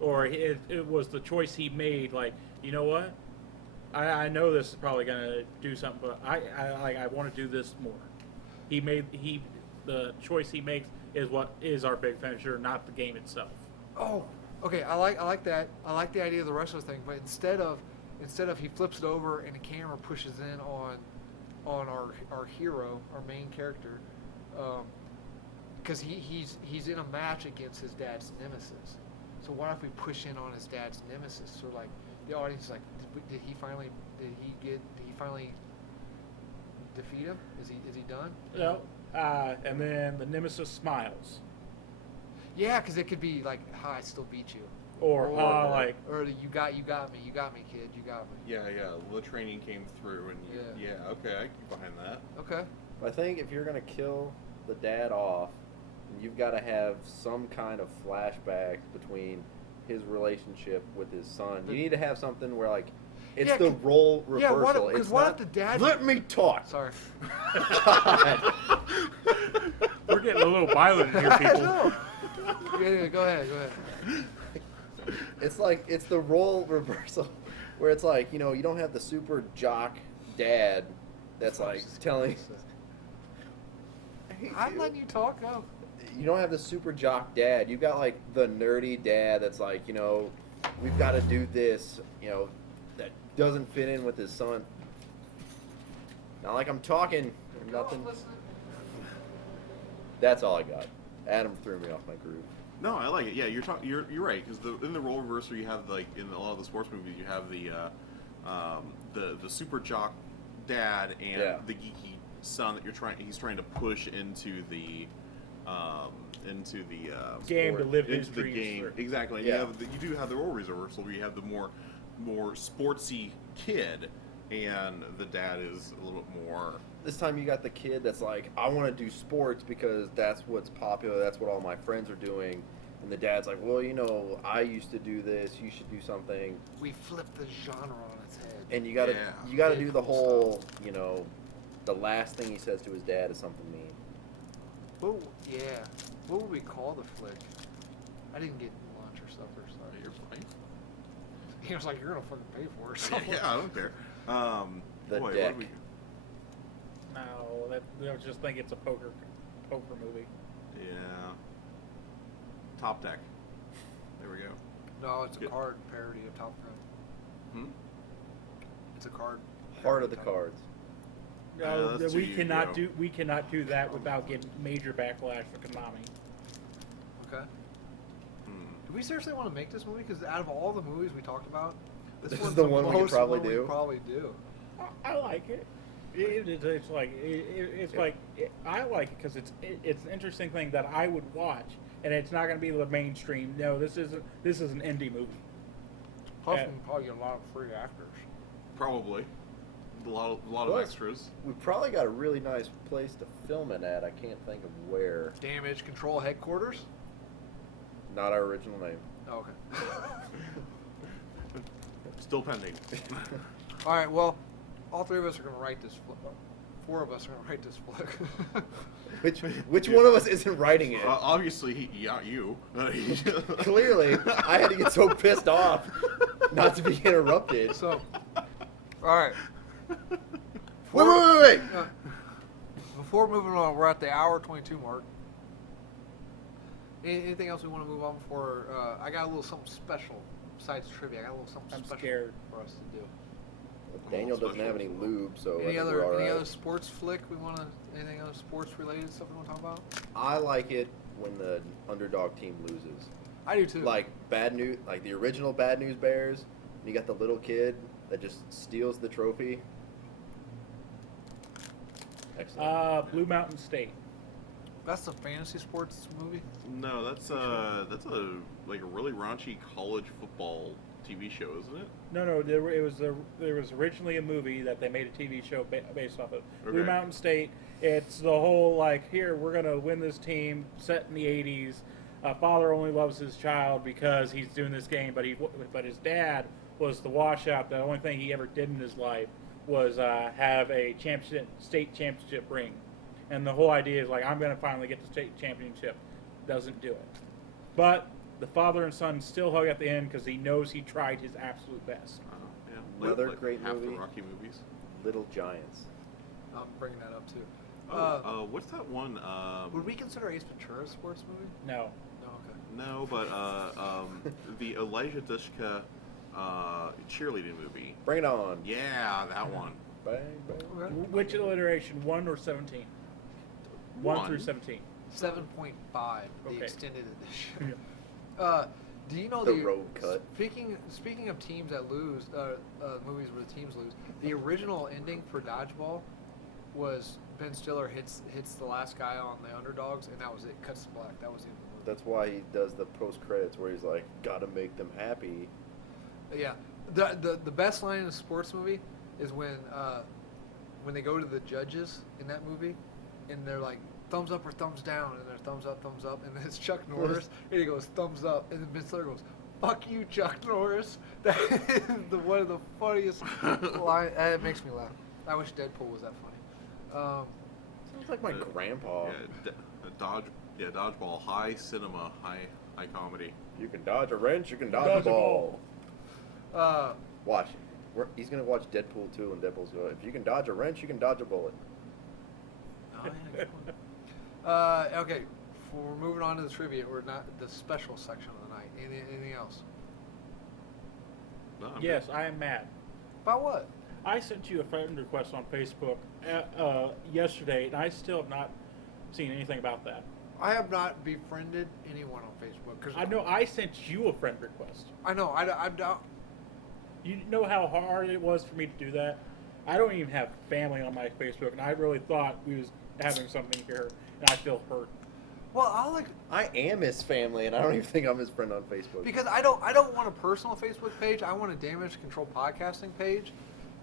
or it was the choice he made. Like, you know what? I know this is probably gonna do something, but I want to do this more. The choice he makes is what is our big finisher, not the game itself. Oh, okay. I like that. I like the idea of the wrestler thing, but instead of he flips it over and the camera pushes in on our hero, our main character, because he's in a match against his dad's nemesis. So what if we push in on his dad's nemesis? So like the audience is like, did he finally defeat him? Is he done? Well, And then the nemesis smiles. Yeah, because it could be like, "Hi, I still beat you," Or like, or "You got me, kid, you got me." Yeah, the training came through, and okay, I can get behind that. Okay. I think if you're gonna kill the dad off, you've got to have some kind of flashback between his relationship with his son. You need to have something where like it's Yeah, the role yeah, reversal. because It's what not, if the dad? Let me talk. Sorry. God. we're getting a little violent here, people. No. Yeah, go ahead. It's like it's the role reversal, where it's like you don't have the super jock dad that's like telling. I'm letting you talk. Go. You don't have the super jock dad. You've got like the nerdy dad that's like, we've got to do this, that doesn't fit in with his son. Not like I'm talking, nothing. That's all I got. Adam threw me off my groove. No, I like it. Yeah, you're right, because in the role reversal you have like in a lot of the sports movies you have the super jock dad and the geeky son that he's trying to push into the Game to live his into the dreams game. through. Exactly. Yeah. You do have the role reversal where you have the more sportsy kid, and the dad is a little bit more. This time you got the kid that's like, I want to do sports because that's what's popular, that's what all my friends are doing. And the dad's like, well, I used to do this, you should do something. We flipped the genre on its head. And you gotta Yeah, do the whole, the last thing he says to his dad is something mean. What would we call the flick? I didn't get lunch or supper, sorry. You're fine. He was like, "You're gonna fucking pay for it." So. Yeah, I don't care. The boy, deck. What do we, No, I just think it's a poker movie. yeah. Top Deck. There we go. No, it's a Good. card parody of Top Gun. Hmm? It's a card. Heart of the parody Top cards. No, that's we too cannot Yu-Gi-Oh. do that without getting major backlash for Konami. Gun. Okay. Hmm. Do we seriously want to make this movie? Because out of all the movies we talked about, This is one's the one we could most probably one do. We probably do. I like it. I like it because it's an interesting thing that I would watch, and it's not going to be the mainstream. No, this is an indie movie. Plus, Yeah. we can probably get a lot of free actors. Probably. A lot of Plus, extras. We've probably got a really nice place to film it at. I can't think of where. Damage Control headquarters. Not our original name. Oh, okay. Still pending. All right. Well, all three of us are going to write this. Four of us are going to write this flick. Which one of us isn't writing it? Obviously, you. Clearly, I had to get so pissed off not to be interrupted. So, all right. Wait. Before moving on, we're at the hour 22 mark. Anything else we want to move on before? I got a little something special besides trivia. I got a little something I'm special scared. for us to do. Daniel doesn't have any lube, so I Any think other we're all any right. other sports flick we want to? Anything other sports related stuff we want to talk about? I like it when the underdog team loses. I do too. Like Bad News, like the original Bad News Bears. And you got the little kid that just steals the trophy. Excellent. Blue Mountain State. That's a fantasy sports movie. No, that's a like a really raunchy college football TV show, isn't it? No, there was originally a movie that they made a TV show based off of. Blue Okay. Mountain State. It's the whole like, here we're gonna win this team set in the '80s. Father only loves his child because he's doing this game, but his dad was the washout. The only thing he ever did in his life was have a state championship ring. And the whole idea is like, I'm going to finally get the state championship. Doesn't do it. But the father and son still hug at the end because he knows he tried his absolute best. Yeah. Another great half movie. the Rocky movies. Little Giants. I'm bringing that up too. What's that one? Would we consider Ace Ventura a sports movie? No. No. Okay. No, but the Elijah Dushka cheerleading movie. Bring it on. Yeah, that one. Bang, bang. Okay. Which iteration, 1 or 17? 1 through 17. 7.5, the Okay. extended edition. Yeah. Do you know The road cut. Speaking of teams that lose, movies where the teams lose, the original ending for Dodgeball was Ben Stiller hits the last guy on the underdogs, and that was it. Cuts to black. That was the end of the movie. That's why he does the post credits where he's like, "Gotta make them happy." Yeah, the best line in a sports movie is when they go to the judges in that movie, and they're like thumbs up or thumbs down, and they're thumbs up, and then it's Chuck Norris, and he goes thumbs up, and then Ben Stiller goes, "Fuck you, Chuck Norris." That is one of the funniest lines. It makes me laugh. I wish Deadpool was that funny. Sounds like my grandpa. Dodgeball, high cinema, high comedy. You can dodge a wrench, you can dodge a ball. Watch. He's gonna watch Deadpool 2, and Deadpool's going, if you can dodge a wrench, you can dodge a bullet. Oh, yeah, good one. Okay, we're moving on to the trivia. We're not the special section of the night. Anything else? No, I'm Yes, good. I am mad. About what? I sent you a friend request on Facebook yesterday, and I still have not seen anything about that. I have not befriended anyone on Facebook. Cause I know I sent you a friend request. I know. I'm not. You know how hard it was for me to do that? I don't even have family on my Facebook, and I really thought we was having something here, and I feel hurt. Well, I'll like I am his family, and I don't even think I'm his friend on Facebook. because I don't want a personal Facebook page. I want a damage control podcasting page.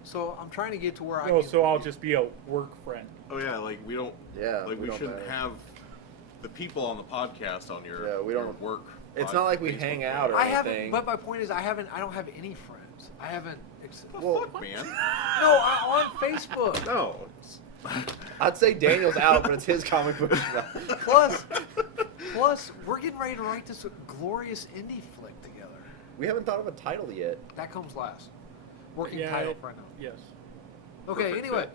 So I'm trying to get to where I Oh, can. so I'll just be a work friend. Oh yeah, like we don't. Yeah, like we we don't shouldn't matter. have the people on the podcast on your. Yeah, we your don't- work. It's not like we Facebook hang page. out or I anything. haven't. But my point is, I don't have any friends. I haven't. The Well- fuck, man. No, on Facebook. No. I'd say Daniel's out, but it's his comic book. Plus, we're getting ready to write this glorious indie flick together. We haven't thought of a title yet. That comes last. Working title for now. Yes. Okay. Perfect Anyway,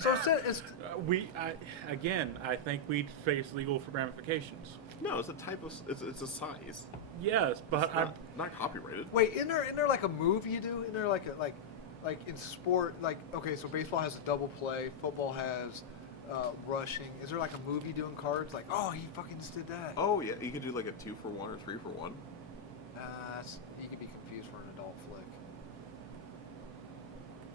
so it's I think we'd face legal ramifications. No, it's a type of. It's a size. Yes, but It's not copyrighted. wait. Isn't there like a move you do? Isn't there like in sport, like, okay, so baseball has a double play, football has rushing. Is there like a move you do in cards? Like, oh, he fucking just did that. Oh yeah, you could do like a 2-for-1 or 3-for-1. You could be confused for an adult flick.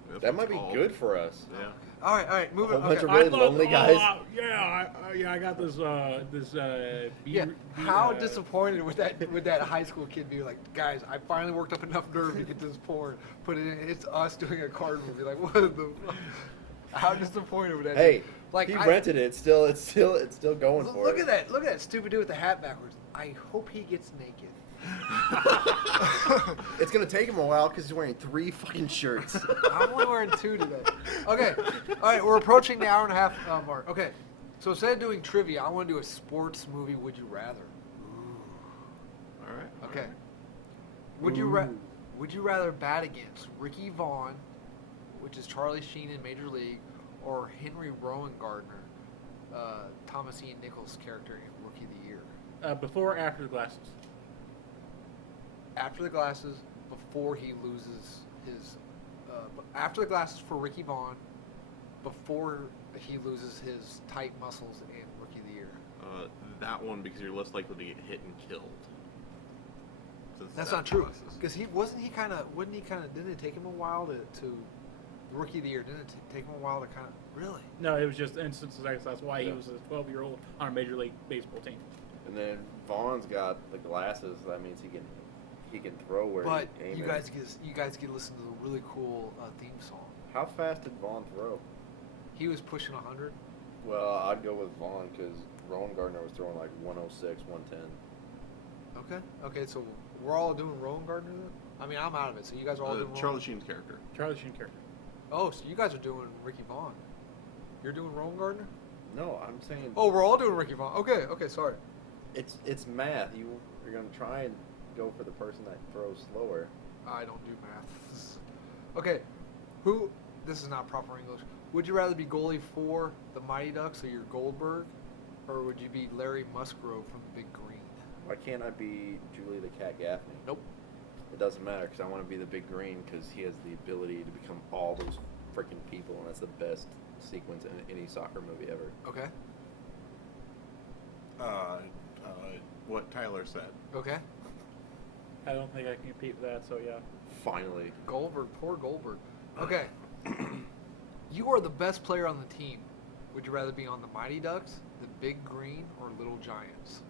That's That what might it's be called. good for us. Yeah. All right, moving. A whole bunch Okay. of really lonely guys. I got this. Yeah, how disappointed would that high school kid be? Like, guys, I finally worked up enough nerve to get this porn. Put it in. It's us doing a card movie. Like, what the? Fuck? How disappointed would that Hey, be? Like, he rented it. It's still going for look it. at that! Look at that stupid dude with the hat backwards. I hope he gets naked. It's gonna take him a while because he's wearing 3 fucking shirts. I'm only wearing 2 today. Okay, all right, we're approaching the hour and a half mark. Okay, so instead of doing trivia, I want to do a sports movie. Would you rather? All right. all Okay. right. Would you rather bat against Ricky Vaughn, which is Charlie Sheen in Major League, or Henry Rowan Gardner, Thomas Ian Nichols' character in Rookie of the Year? Before or after the glasses? After the glasses, before he loses his. After the glasses for Ricky Vaughn, before he loses his tight muscles in Rookie of the Year. That one because you're less likely to get hit and killed. Since That's that not true. process. Because didn't it take him a while to Rookie of the Year? Didn't it take him a while to kind of, really? No, it was just instances. That's why he Yeah. was a 12-year-old on a Major League Baseball team. And then Vaughn's got the glasses. That means he can throw where But he aim you it. guys get to listen to the really cool theme song. How fast did Vaughn throw? He was pushing 100. Well, I'd go with Vaughn because Rowan Gardner was throwing like 106, 110. Okay, so we're all doing Rowan Gardner then? I mean, I'm out of it, so you guys are all doing Charlie Rowan? Sheen's character. Charlie Sheen character. Oh, so you guys are doing Ricky Vaughn. You're doing Rowan Gardner? No, I'm saying. Oh, we're all doing Ricky Vaughn. Okay, sorry. It's math. You're gonna try and go for the person that throws slower. I don't do math. Okay, this is not proper English. Would you rather be goalie for the Mighty Ducks or your Goldberg, or would you be Larry Musgrove from the Big Green? Why can't I be Julie the Cat Gaffney? Nope. It doesn't matter because I want to be the Big Green because he has the ability to become all those freaking people, and that's the best sequence in any soccer movie ever. Okay. What Tyler said. Okay. I don't think I can compete with that. So yeah. Finally. Goldberg, poor Goldberg. Okay. You are the best player on the team. Would you rather be on the Mighty Ducks, the Big Green, or Little Giants?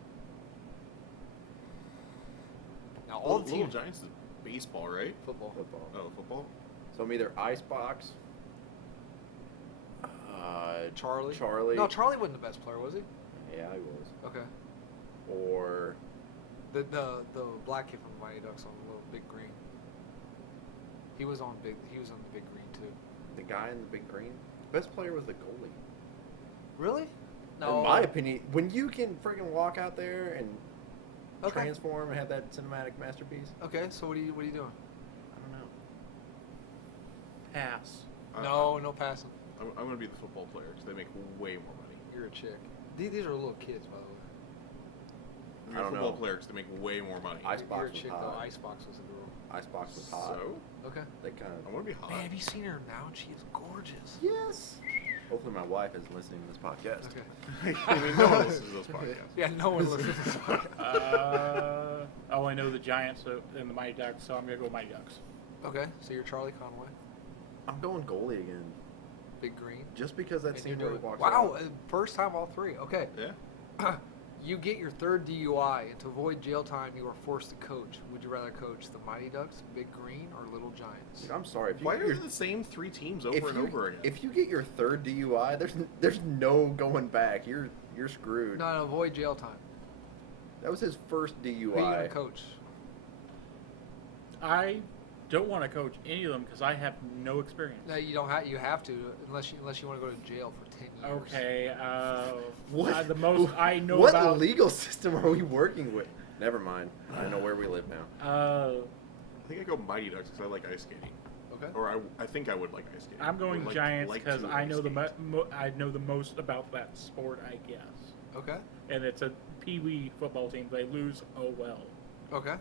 Now all the Little teams Giants is baseball, right? football. Football. Oh, football. So I'm either Icebox, Charlie. Charlie. No, Charlie wasn't the best player, was he? Yeah, he was. Okay. Or The black kid from the Mighty Ducks on the little Big Green. He was on the Big Green too. the guy in the big green. Best player was the goalie. Really? In my opinion, when you can freaking walk out there and Okay. transform and have that cinematic masterpiece, Okay, so what are you doing? I don't know. Pass. No passing. I'm going to be the football player because they make way more money. You're a chick. These are little kids, by the way. I'm I a don't football know. player because they make way more money. Icebox You're a was chick hot. though. Icebox was a girl. Icebox was hot. So, Okay. They kind I of. want to be hot. Man, have you seen her now? She is gorgeous. Yes. Hopefully, my wife is listening to this podcast. Okay. I mean, no one listens to those podcasts. Yeah, no one listens to this podcast. I only know the Giants and the Mighty Ducks, so I'm gonna go Mighty Ducks. Okay, so you're Charlie Conway, I'm going goalie again, Big Green. just because that And scene you're where he doing- walks wow, out. first time all three. Okay. Yeah. You get your third DUI, and to avoid jail time, you are forced to coach. Would you rather coach the Mighty Ducks, Big Green, or Little Giants? Dude, I'm sorry. If you Why get are your, they the same three teams if over and you- over again? If you get your third DUI, there's no going back. You're screwed. No, avoid jail time. That was his first Who are you going DUI. to coach? I don't want to coach any of them because I have no experience. No, you don't have. You have to, unless you want to go to jail for 10 years. Okay. What? The most I know what about. legal system are we working with? Never mind. I know where we live now. I think I go Mighty Ducks because I like ice skating. Okay. Or I think I would like ice skating. I'm going Would Giants like because to I ice know the skate. I know the most about that sport, I guess. Okay. And it's a pee-wee football team. They lose, oh well. Okay.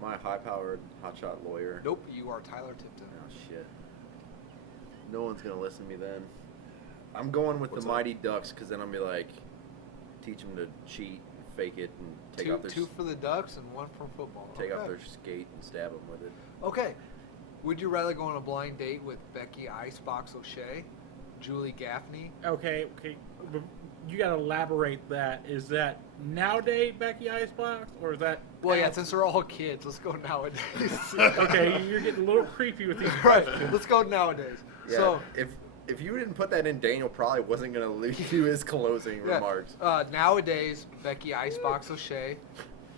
My high-powered hotshot lawyer. Nope. You are Tyler Tipton. Oh shit. No one's gonna listen to me then. I'm going with What's the up? Mighty Ducks because then I'll be like, teach them to cheat, and fake it, and take Two, off their two for the Ducks and one for football. take okay. off their skate and stab them with it. Okay. Would you rather go on a blind date with Becky Icebox O'Shea, Julie Gaffney? Okay. But you got to elaborate that. Is that nowadays Becky Icebox, or is that? Well, yeah, since they're all kids, let's go nowadays. Okay, you're getting a little creepy with these right. questions. Let's go nowadays. Yeah. So, if you didn't put that in, Daniel probably wasn't gonna leave you his closing yeah, remarks. nowadays, Becky Icebox O'Shea,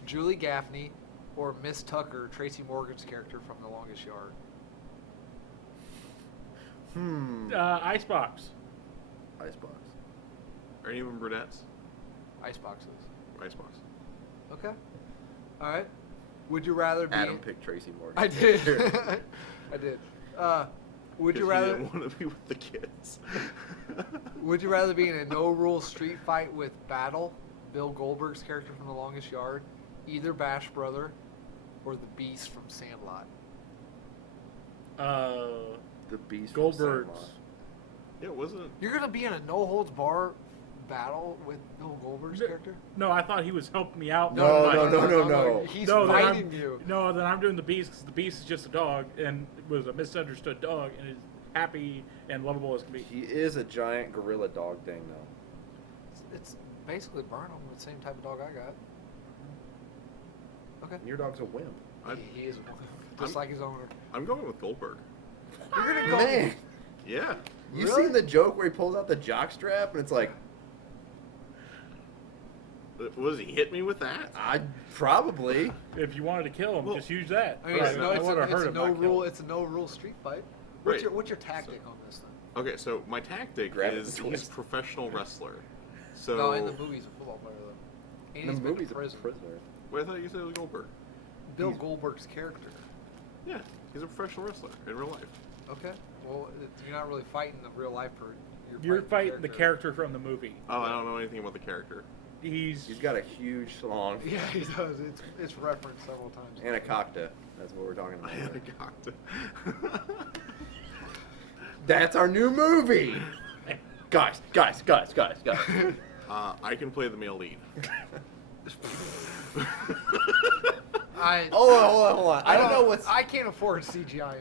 Julie Gaffney, or Miss Tucker, Tracy Morgan's character from The Longest Yard. Icebox. Icebox. Are any of them brunettes? Iceboxes. Icebox. Okay. All right. Would you rather be? Adam picked Tracy Morgan. I did. I did. Would you 'Cause rather? He didn't want to be with the kids. Would you rather be in a no-rules street fight with Battle, Bill Goldberg's character from The Longest Yard, either Bash Brother, or the Beast from Sandlot? The Beast. from Goldberg's. Sandlot. Yeah, wasn't. You're gonna be in a no-holds-bar battle with Bill Goldberg's character? No, I thought he was helping me out. No. He's No, then fighting I'm, you. No, then I'm doing the Beast because the Beast is just a dog and was a misunderstood dog and is happy and lovable as can be. He is a giant gorilla dog thing, though. It's basically Burnham, the same type of dog I got. Okay. And your dog's a wimp. He is just like his owner. I'm going with Goldberg. You're gonna go. Man, Yeah. you Really? seen the joke where he pulls out the jock strap and it's like, Was he hit me with that? I probably. If you wanted to kill him, Well, just use that. I mean, But it's, no, no, it's, would've a, it's hurt a him, no not killed rule. him. It's a no rule street fight. Right. What's your tactic on this then? Okay, so my tactic Grab it is and he's twist. a professional wrestler. So No, in the movie, he's a football player though. And In he's the been movie's to a prison. prisoner. Wait, I thought you said it was Goldberg. Bill He's- Goldberg's character. Yeah, he's a professional wrestler in real life. Okay. Well, you're not really fighting the real life for. You're fighting the character from the movie. Oh, I don't know anything about the character. He's He's got a huge salon Yeah, he does. It's referenced several times. and a cockta. That's what we're talking about. I had here. a cocktail. That's our new movie. Guys. I can play the male lead. Hold on. I don't know what's. I can't afford CGI.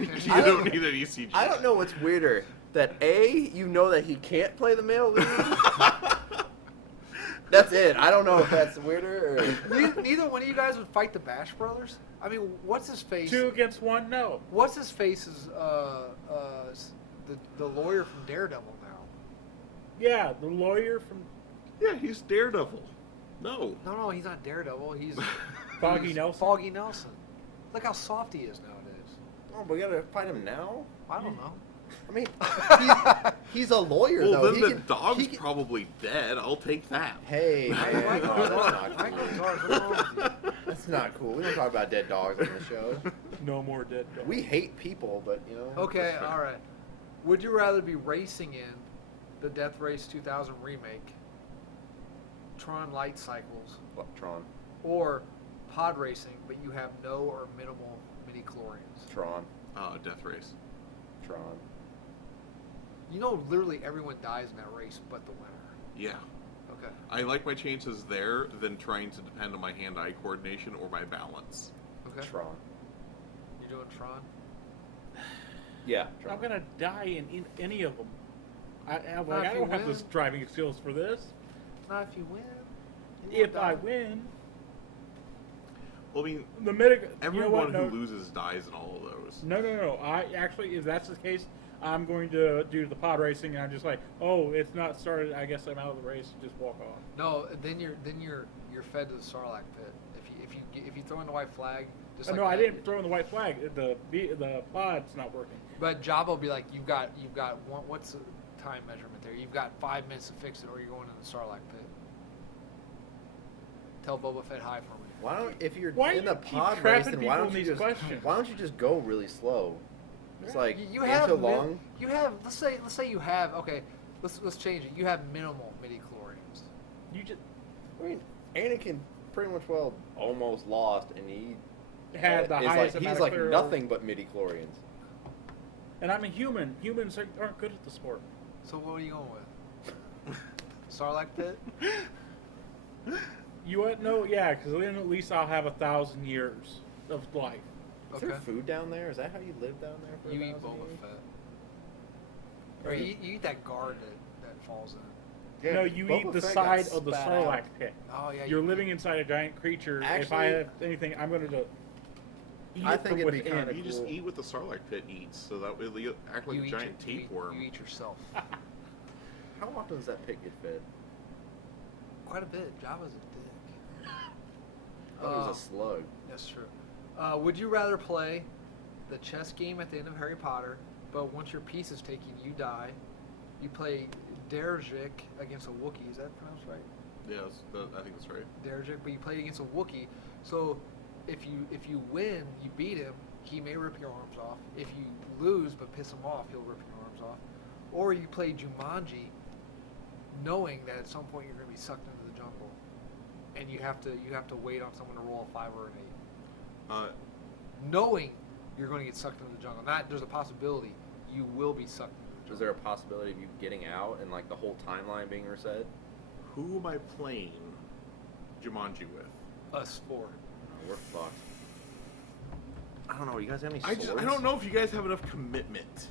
In this, You man. don't need any CGI. I don't know what's weirder. That you know that he can't play the male lead. That's it. I don't know if that's weirder or. Neither one of you guys would fight the Bash Brothers. I mean, what's his face? 2 against 1, no. What's his face is the lawyer from Daredevil now. Yeah, the lawyer from Yeah, he's Daredevil. No. No, he's not Daredevil. He's Foggy he's Nelson. Foggy Nelson. Look how soft he is nowadays. Oh, but we gotta fight him now. I don't know. I mean, he's a lawyer Well, though. then He the can- dog's he can- probably dead. I'll take that. Hey, man, Michael, no, that's not Michael cool. Zars, what's wrong with you? That's not cool. We don't talk about dead dogs on the show. No more dead dogs. We hate people, but you know. Okay, That's fair. all right. Would you rather be racing in the Death Race 2000 remake, Tron Light Cycles, What, Tron, or pod racing, but you have no or minimal midi-chlorians? Tron, Death Race. Tron. You know, literally everyone dies in that race but the winner. Yeah. Okay. I like my chances there than trying to depend on my hand-eye coordination or my balance. Okay. Tron. You're doing Tron? Yeah, Tron. I'm gonna die in any of them. I if don't you have the win. driving skills for this. Not if you win. If I win, Well, I mean, the medic. everyone you know what? who No, loses dies in all of those. no. I actually, if that's the case, I'm going to do the pod racing, and I'm just like, oh, it's not started. I guess I'm out of the race. Just walk off. No, then you're fed to the Sarlacc pit. If you throw in the white flag, just like No, I that, didn't throw in the white flag. The pod's not working. But Jabba will be like, you've got one. What's the time measurement there? You've got 5 minutes to fix it, or you're going in the Sarlacc pit. Tell Boba Fett hi for me. Why don't if you're Why in you the keep pod trapping race, then people in these questions? why don't you just go really slow? It's like you ain't have so long. You have let's say you have okay. Let's change it. You have minimal midi chlorians. You just I mean, Anakin pretty much almost lost, and he had the is highest like amount he's of like clear- nothing but midi chlorians. And I'm a human. Humans aren't good at the sport. So what are you going with? Sarlacc pit? You what? No, yeah, because then at least I'll have 1,000 years of life. Is Okay. there food down there? Is that how you live down there? For You eat 1,000 Boba years? Fett. Or you eat that guard that falls in. Yeah, No, you Boba eat the Fett got side of the spat Sarlacc out. pit. Oh yeah. You're living inside a giant creature. If I Actually- have anything, I'm going to eat I it think from it'd be within. kinda You just cool. eat what the Sarlacc pit eats, so that way you act like a giant tapeworm. You eat yourself. How often does that pig get fed? Quite a bit. Jabba's a dick. I thought it was a slug. That's true. Would you rather play the chess game at the end of Harry Potter, but once your piece is taken, you die? You play Derjik against a Wookiee. Is that pronounced right? Yes, I think that's right. Derjik, but you play against a Wookiee. So if you win, you beat him. He may rip your arms off. If you lose but piss him off, he'll rip your arms off. Or you play Jumanji, knowing that at some point you're going to be sucked into the jungle, and you have to wait on someone to roll a 5 or an 8. Knowing you're going to get sucked into the jungle. Not there's a possibility you will be sucked into the jungle. Is there a possibility of you getting out and like the whole timeline being reset? Who am I playing Jumanji with? Us 4. No, we're fucked. I don't know. You guys have any I swords? don't know if you guys have enough commitment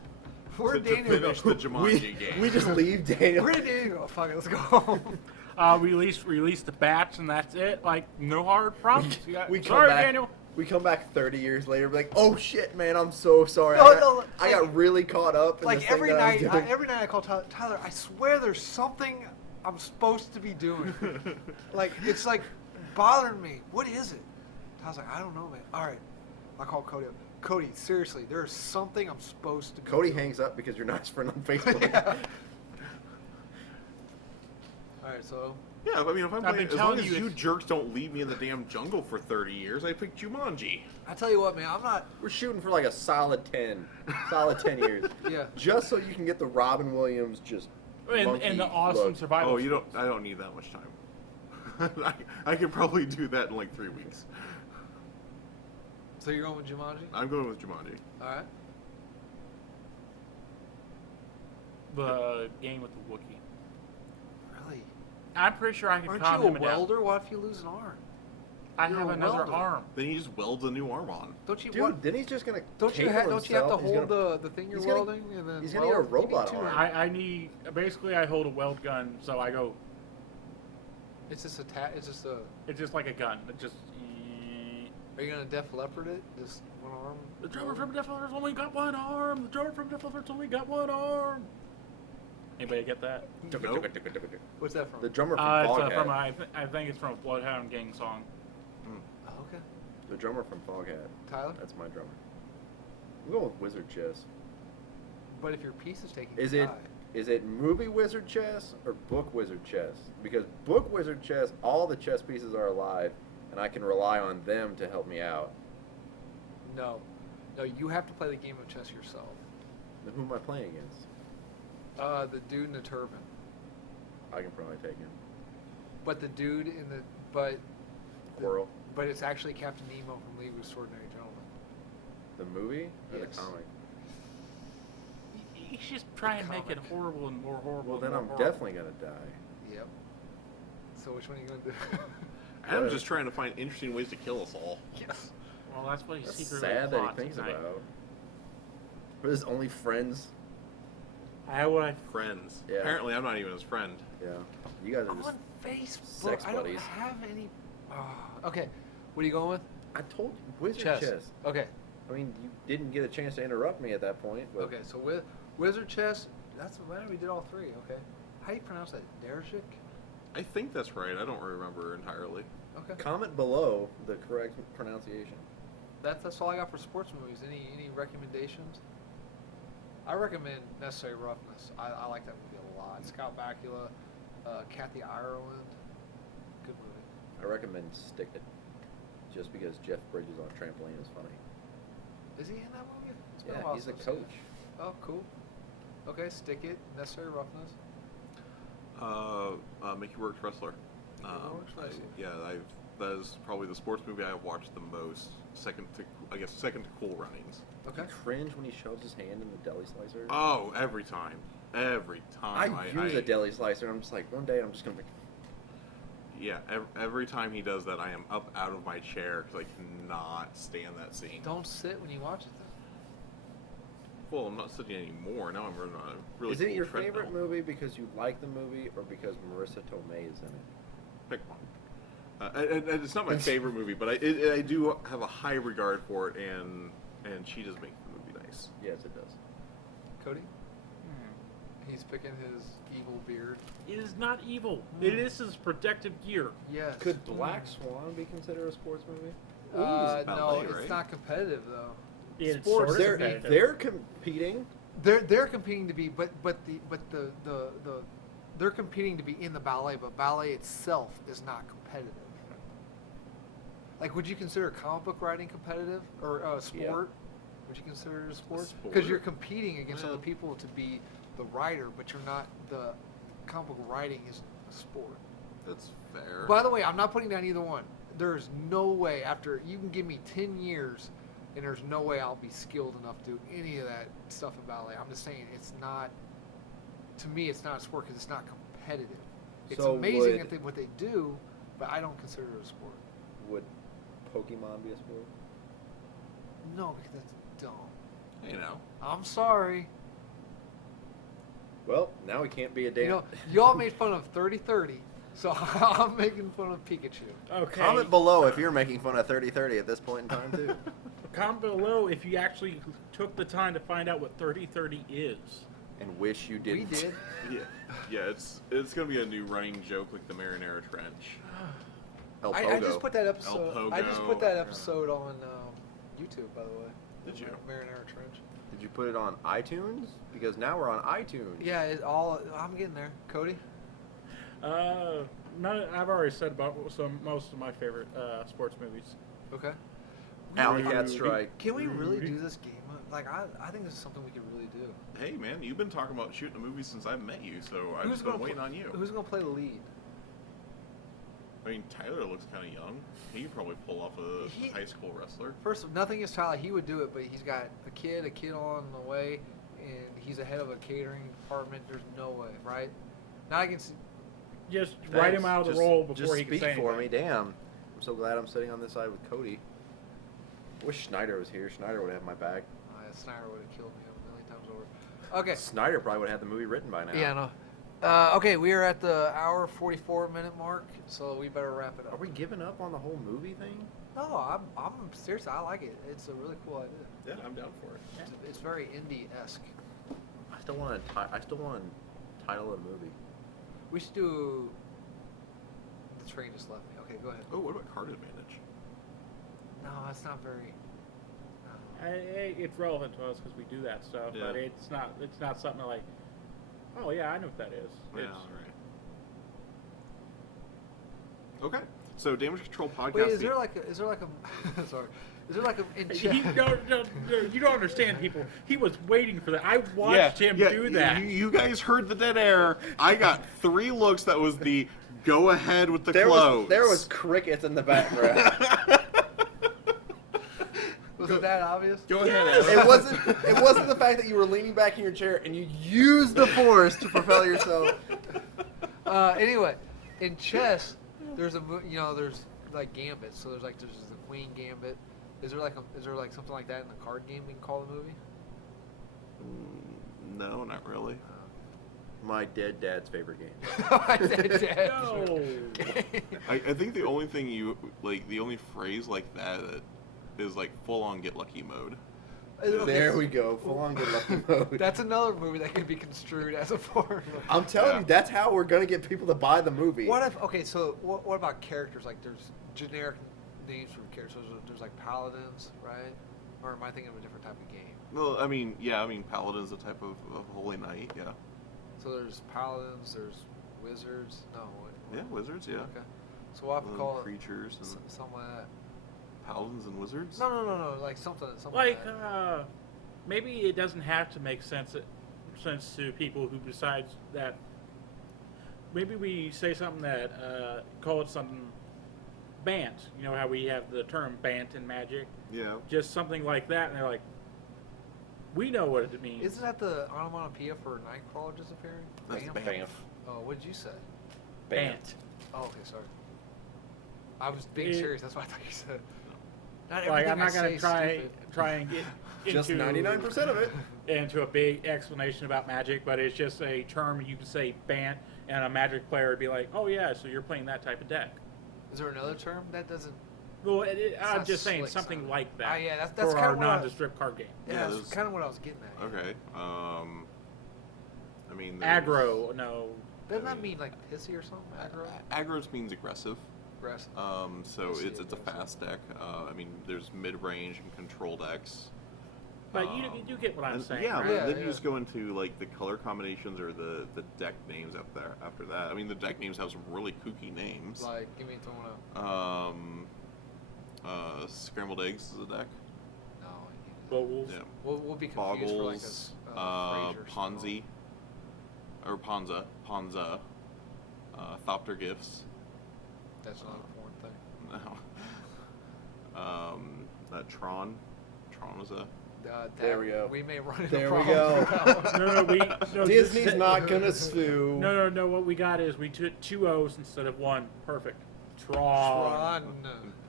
Where to Daniel finish go? the Jumanji game. We just leave Daniel. Where did Daniel go? Fuck it, let's go home. Release the bats, and that's it. Like, no hard problems. We come Sorry, back, Daniel. We come back 30 years later, be like, "Oh shit, man, I'm so sorry. No, I got really caught up." In Like this thing every that I was night, doing." every night I call Tyler. I swear there's something I'm supposed to be doing. Like it's like bothering me. What is it? Tyler's like, I don't know, man. All right, I call Cody up. Cody, seriously, there's something I'm supposed to be Cody doing. hangs up because you're not his friend on Facebook. Yeah. All right, so Yeah, I mean, if I'm I've playing, been as long telling as you you it's- jerks don't leave me in the damn jungle for 30 years, I pick Jumanji. I tell you what, man, I'm not. We're shooting for like a solid 10 years. Yeah. Just so you can get the Robin Williams just And monkey the awesome look. survival. Oh, skills. I don't need that much time. I could probably do that in like 3 weeks. So you're going with Jumanji? I'm going with Jumanji. All right. The game with the Wookiee. Really? I'm pretty sure I can Aren't calm you a him down. welder? What if you lose an arm? I You're have a another welder. arm. Then he just welds a new arm on. Don't you? Dude, what, then he's just gonna don't you cable have to himself. He's hold gonna- the thing you're he's gonna- welding and then he's gonna need a weld? You need robot two arm. arms. I need basically I hold a weld gun, so I go. It's just it's just a. It's just like a gun. It just. Are you gonna Def Leopard it? Just one arm. The drummer from Def Leppard's only got one arm. The drummer from Def Leppard's only got one arm. Anybody get that? Nope. What's that from? The drummer from It's Foghat. from I think it's from a Bloodhound Gang song. Oh, okay. The drummer from Foghat. Tyler. That's my drummer. I'm going with Wizard Chess. But if your piece is taking. Is your it eye- is it movie Wizard Chess or book Wizard Chess? Because book Wizard Chess, all the chess pieces are alive, and I can rely on them to help me out. No, no. You have to play the game of chess yourself. Then who am I playing against? The dude in the turban. I can probably take him. But the dude in the but. Quirrell. But it's actually Captain Nemo from League of Extraordinary Gentlemen. The movie or Yes. the comic? You just try and make it comic. horrible and more horrible. Well, and then more I'm horrible. definitely gonna die. Yep. So which one are you gonna do? I'm just trying to find interesting ways to kill us all. yes. Well, that's what he's That's secretly sad that he plotting thinks tonight. about. But his only friends. How would I? Friends. Yeah. Apparently, I'm not even his friend. Yeah. You guys are I'm just. on Facebook. sex I don't buddies. have any. Okay. What are you going with? I told you, Wizard Chess. Chess. Okay. I mean, you didn't get a chance to interrupt me at that point. But Okay. So with Wizard Chess, that's when we did all three. Okay. How do you pronounce that? Dershik? I think that's right. I don't remember entirely. Okay. Comment below the correct pronunciation. That's all I got for sports movies. Any recommendations? I recommend Necessary Roughness. I like that movie a lot. Scott Bakula, Kathy Ireland. Good movie. I recommend Stick It. Just because Jeff Bridges on trampoline is funny. Is he in that movie? It's been a Yeah, while he's a since I've seen it. coach. Oh, cool. Okay, Stick It. Necessary Roughness. Mickey Rourke Wrestler. Rourke Wrestler. That is probably the sports movie I've watched the most. Second to Cool Runnings. Okay. You cringe when he shoves his hand in the deli slicer. Oh, every time. Every I time. use a deli slicer. I'm just like, one day I'm just gonna. Yeah, every time he does that, I am up out of my chair because I cannot stand that scene. Don't sit when you watch it, then. Well, I'm not sitting anymore. Now I'm running on a really Is it cool your treadmill. favorite movie because you like the movie, or because Marissa Tomei is in it? Pick one. And it's not my favorite movie, but I do have a high regard for it, and she does make the movie nice. Yes, it does. Cody? He's picking his evil beard. It is not evil. It is his protective gear. Yes. Could Black Swan be considered a sports movie? it's no, ballet, it's right? not competitive though. It's Sports, sort of They're competitive. they're competing. They're competing to be, but they're competing to be in the ballet, but ballet itself is not competitive. Like, would you consider comic book writing competitive or sport? Yeah. Would you consider it a sport? Sport. Because you're competing against Well- other people to be the writer, but you're not. The comic book writing is a sport. That's fair. By the way, I'm not putting down either one. There's no way after you can give me 10 years, and there's no way I'll be skilled enough to do any of that stuff in ballet. I'm just saying it's not. To me, it's not a sport because it's not competitive. It's So amazing would- what they do, but I don't consider it a sport. Would Pokemon be a sport? No, because that's dumb. you know. I'm sorry. Well, now we can't be a damn. You know, y'all made fun of 30-30, so I'm making fun of Pikachu. Okay. Comment below if you're making fun of 30-30 at this point in time too. Comment below if you actually took the time to find out what 30-30 is. And wish you We didn't. did. Yeah, it's gonna be a new running joke like the Marinara Trench. El I Pogo. just put that episode. El I just Pogo. put that episode on YouTube, by the way. Did you? Marinara Trench. Did you put it on iTunes? Because now we're on iTunes. Yeah, I'm getting there. Cody. I've already said about most of my favorite sports movies. Okay. Alley Cat Strike. Can we really do this game? Like, I think this is something we could really do. Hey man, you've been talking about shooting a movie since I've met you, so I've Who's just been gonna waiting pl- on you. Who's gonna play the lead? I mean, Tyler looks kind of young. He could probably pull off a high school wrestler. First, nothing against Tyler. He would do it, but he's got a kid on the way, and he's the head of a catering department. There's no way, right? Not against. Just write him out of the Just- role before just he can speak say for anything. me. Damn. I'm so glad I'm sitting on this side with Cody. Wish Schneider was here. Schneider would have my back. Oh, yeah, Snyder would have killed me a million times over. Okay. Snyder probably would have had the movie written by now. Yeah, no. Okay, we are at the hour 44-minute mark, so we better wrap it up. Are we giving up on the whole movie thing? No, I'm seriously. I like it. It's a really cool idea. Yeah, I'm down for it. It's very indie-esque. I still want to title a movie. We should do. The train just left me. Okay, go ahead. Oh, what about card advantage? No, it's not very. It's relevant to us because we do that stuff, Yeah. but it's not something like, oh yeah, I know what that is. Yeah, It's- all right. Okay, so damage control podcast. Wait, is there like a sorry? Is there like a in You don't understand, people. He was waiting for that. I watched him do that. You guys heard the dead air. I got 3 looks. That was the go ahead with the There close. was crickets in the background. Was it that obvious? Go ahead. Adam. It wasn't the fact that you were leaning back in your chair and you used the force to propel yourself. Anyway, in chess, there's there's like gambits. So there's the queen gambit. Is there like something like that in the card game we can call the movie? No, not really. My dead dad's favorite game. I said that. No. I think the only thing the only phrase like that is like full on get lucky mode. There we go. Full on good lucky mode. That's another movie that can be construed as a porn. I'm telling Yeah. you, that's how we're gonna get people to buy the movie. So what about characters? Like there's generic names for characters. There's like paladins, right? Or am I thinking of a different type of game? Well, I mean, Paladin's a type of holy knight. Yeah. So there's paladins, there's wizards. No. Yeah, wizards. Yeah. Okay. So we'll have to call it creatures and something like that. paladins and wizards. No. Like something Like, that. maybe it doesn't have to make sense to people who decides that. Maybe we say something that call it something Bant. You know how we have the term Bant in Magic? Yeah. Just something like that, and they're like, we know what it means. Isn't that the onomatopoeia for Nightcrawler disappearing? That's Bam? Bamf. Oh, what did you say? Bant. Oh, okay, sorry. I was being It- serious. That's what I thought you said. Not Like, everything I'm not I going to say try and get Just into 99% of it. into a big explanation about Magic, but it's just a term you can say Bant, and a Magic player would be like, oh yeah, so you're playing that type of deck. Is there another term that doesn't? Well, It's I'm not just saying slick something sounding. like that. Yeah, that's for kinda our what I- nondescript card game. Yeah, Yeah, that's there's- kind of what I was getting at. Okay. I mean. there's- Aggro, no. Doesn't I that mean like pissy or something? Aggro? Aggro means aggressive. Aggressive. So I see it's a aggressive. fast deck. I mean, there's mid-range and control decks. But you do get what I'm and- saying, Yeah, right? but Yeah, then yeah. you just go into like the color combinations or the deck names up there after that. I mean, the deck names have some really kooky names. Like, give me throwing up. Scrambled eggs is a deck. No. Bogles. Yeah. We'll be confused for like Boggles, a Frasier spin-off. Ponzi, or Ponza, Thopter Gifts. That's not a porn thing. No. Tron. Tron was a. There we go. We may run into There we problems go. with that one. No, Disney's not gonna sue. No. What we got is we took 2 O's instead of 1. Perfect. Tron. Tron.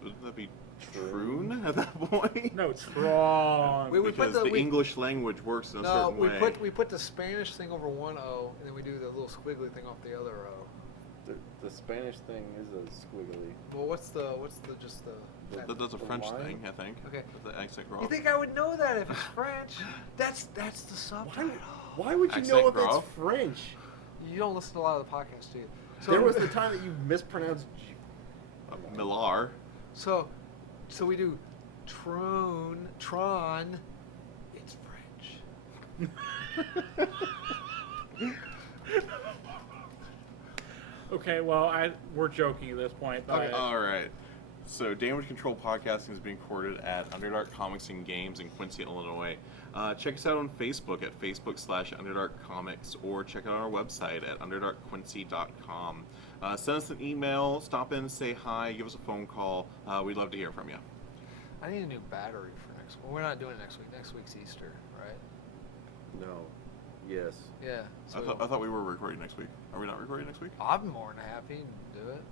Wouldn't that be Troon at that point? No, Tron. We put Because the- the we- English language works in a No, certain way. we put the Spanish thing over one O, and then we do the little squiggly thing off the other O. The Spanish thing is a squiggly. Well, what's the just the? That's a The French line? thing, I think. Okay. The accent grave. You think I would know that if it's French? That's the subtitle. Why would you Accent know if it's grave? French? You don't listen to a lot of the podcasts, do you? So, There was the time that you mispronounced. Millar. So we do Tron. It's French. Okay, well, we're joking at this point, but All right. So, Damage Control Podcasting is being recorded at Underdark Comics and Games in Quincy, Illinois. Check us out on Facebook at Facebook/Underdark Comics, or check out our website at underdarkquincy.com. Send us an email, stop in, say hi, give us a phone call. We'd love to hear from you. I need a new battery for next. Well, we're not doing it next week. Next week's Easter, right? No. Yes. Yeah. I So thought we were recording next week. Are we not recording next week? I'm more than happy to do it.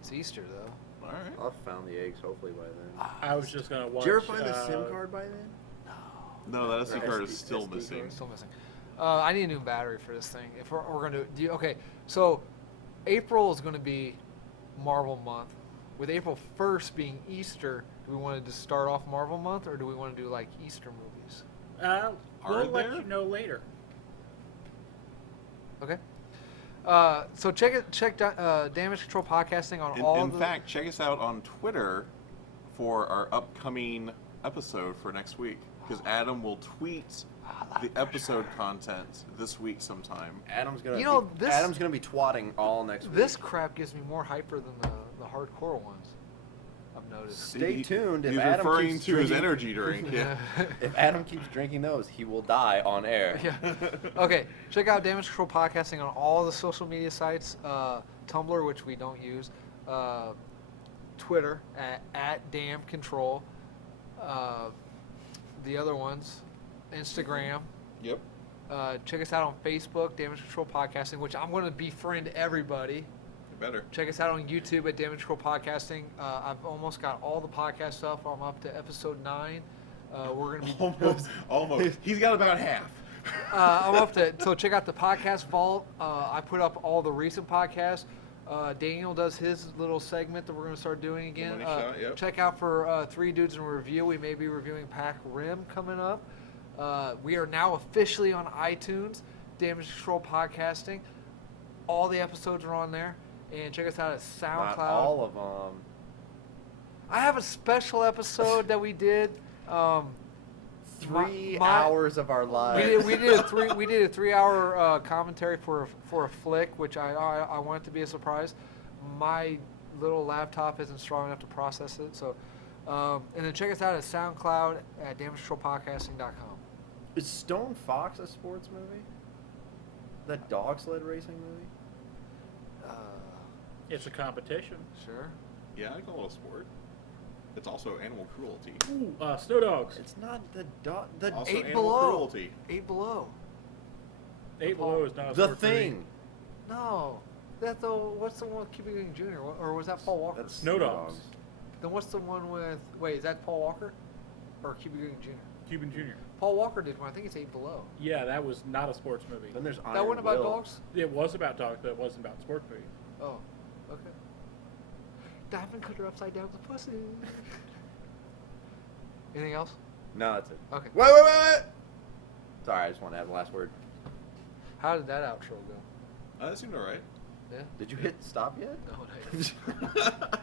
It's Easter though. All right. I'll have found the eggs hopefully by then. I was just gonna watch. Did you ever find the SIM card by then? No, that SD Or card is SD still card. missing. Still missing. I need a new battery for this thing. If we're going to do okay, so April is going to be Marvel month. With April 1st being Easter, do we want to just start off Marvel month, or do we want to do like Easter movies? We'll let there? you know later. Okay. So check Damage Control Podcasting on all In the. fact, check us out on Twitter for our upcoming episode for next week. Because Adam will tweet the episode content this week sometime. Adam's gonna. You know, be, this- Adam's gonna be twatting all next week. This crap gives me more hyper than the hardcore ones. I've noticed. Stay tuned. If He's Adam referring keeps to his drinking- energy drink. Yeah. If Adam keeps drinking those, he will die on air. Yeah. Okay. Check out Damage Control Podcasting on all the social media sites. Tumblr, which we don't use. Twitter at Dam Control. The other ones, Instagram. Yep. Check us out on Facebook, Damage Control Podcasting, which I'm going to befriend everybody. Better. Check us out on YouTube at Damage Control Podcasting. I've almost got all the podcast stuff. I'm up to episode 9. We're going to be Almost. He's got about half. I'm up to, so check out the podcast vault. I put up all the recent podcasts. Daniel does his little segment that we're going to start doing again. Money Shot, yep. Check out for Three Dudes in Review. We may be reviewing Pac Rim coming up. We are now officially on iTunes, Damage Control Podcasting. All the episodes are on there. And check us out at SoundCloud. Not all of them. I have a special episode that we did. 3 my- hours of our lives. We did a 3-hour commentary for a flick, which I want it to be a surprise. My little laptop isn't strong enough to process it, so and then check us out at SoundCloud at DamageControlPodcasting.com. Is Stone Fox a sports movie? That dog sled racing movie? It's a competition. Sure. Yeah, I call it a sport. It's also animal cruelty. Ooh, Snow Dogs. It's not the dog. The Also Eight animal Below. cruelty. 8 Below. 8 Below is not a the sports movie. thing. No, that's the what's the one with Cuba Gooding Jr. or was that Paul Walker? That's Snow Dogs. Then what's the one with? Wait, is that Paul Walker or Cuba Gooding Jr.? Cuban Jr. Paul Walker did one. I think it's 8 Below. Yeah, that was not a sports movie. Then there's That Iron one about Will. dogs? It was about dogs, but it wasn't about sports movie. Oh, okay. Diamond cutter upside down the pussy. Anything else? No, that's it. Okay. Wait. Sorry, I just want to have the last word. How did that outro go? That seemed alright. Yeah. Did you hit stop yet? No, not yet.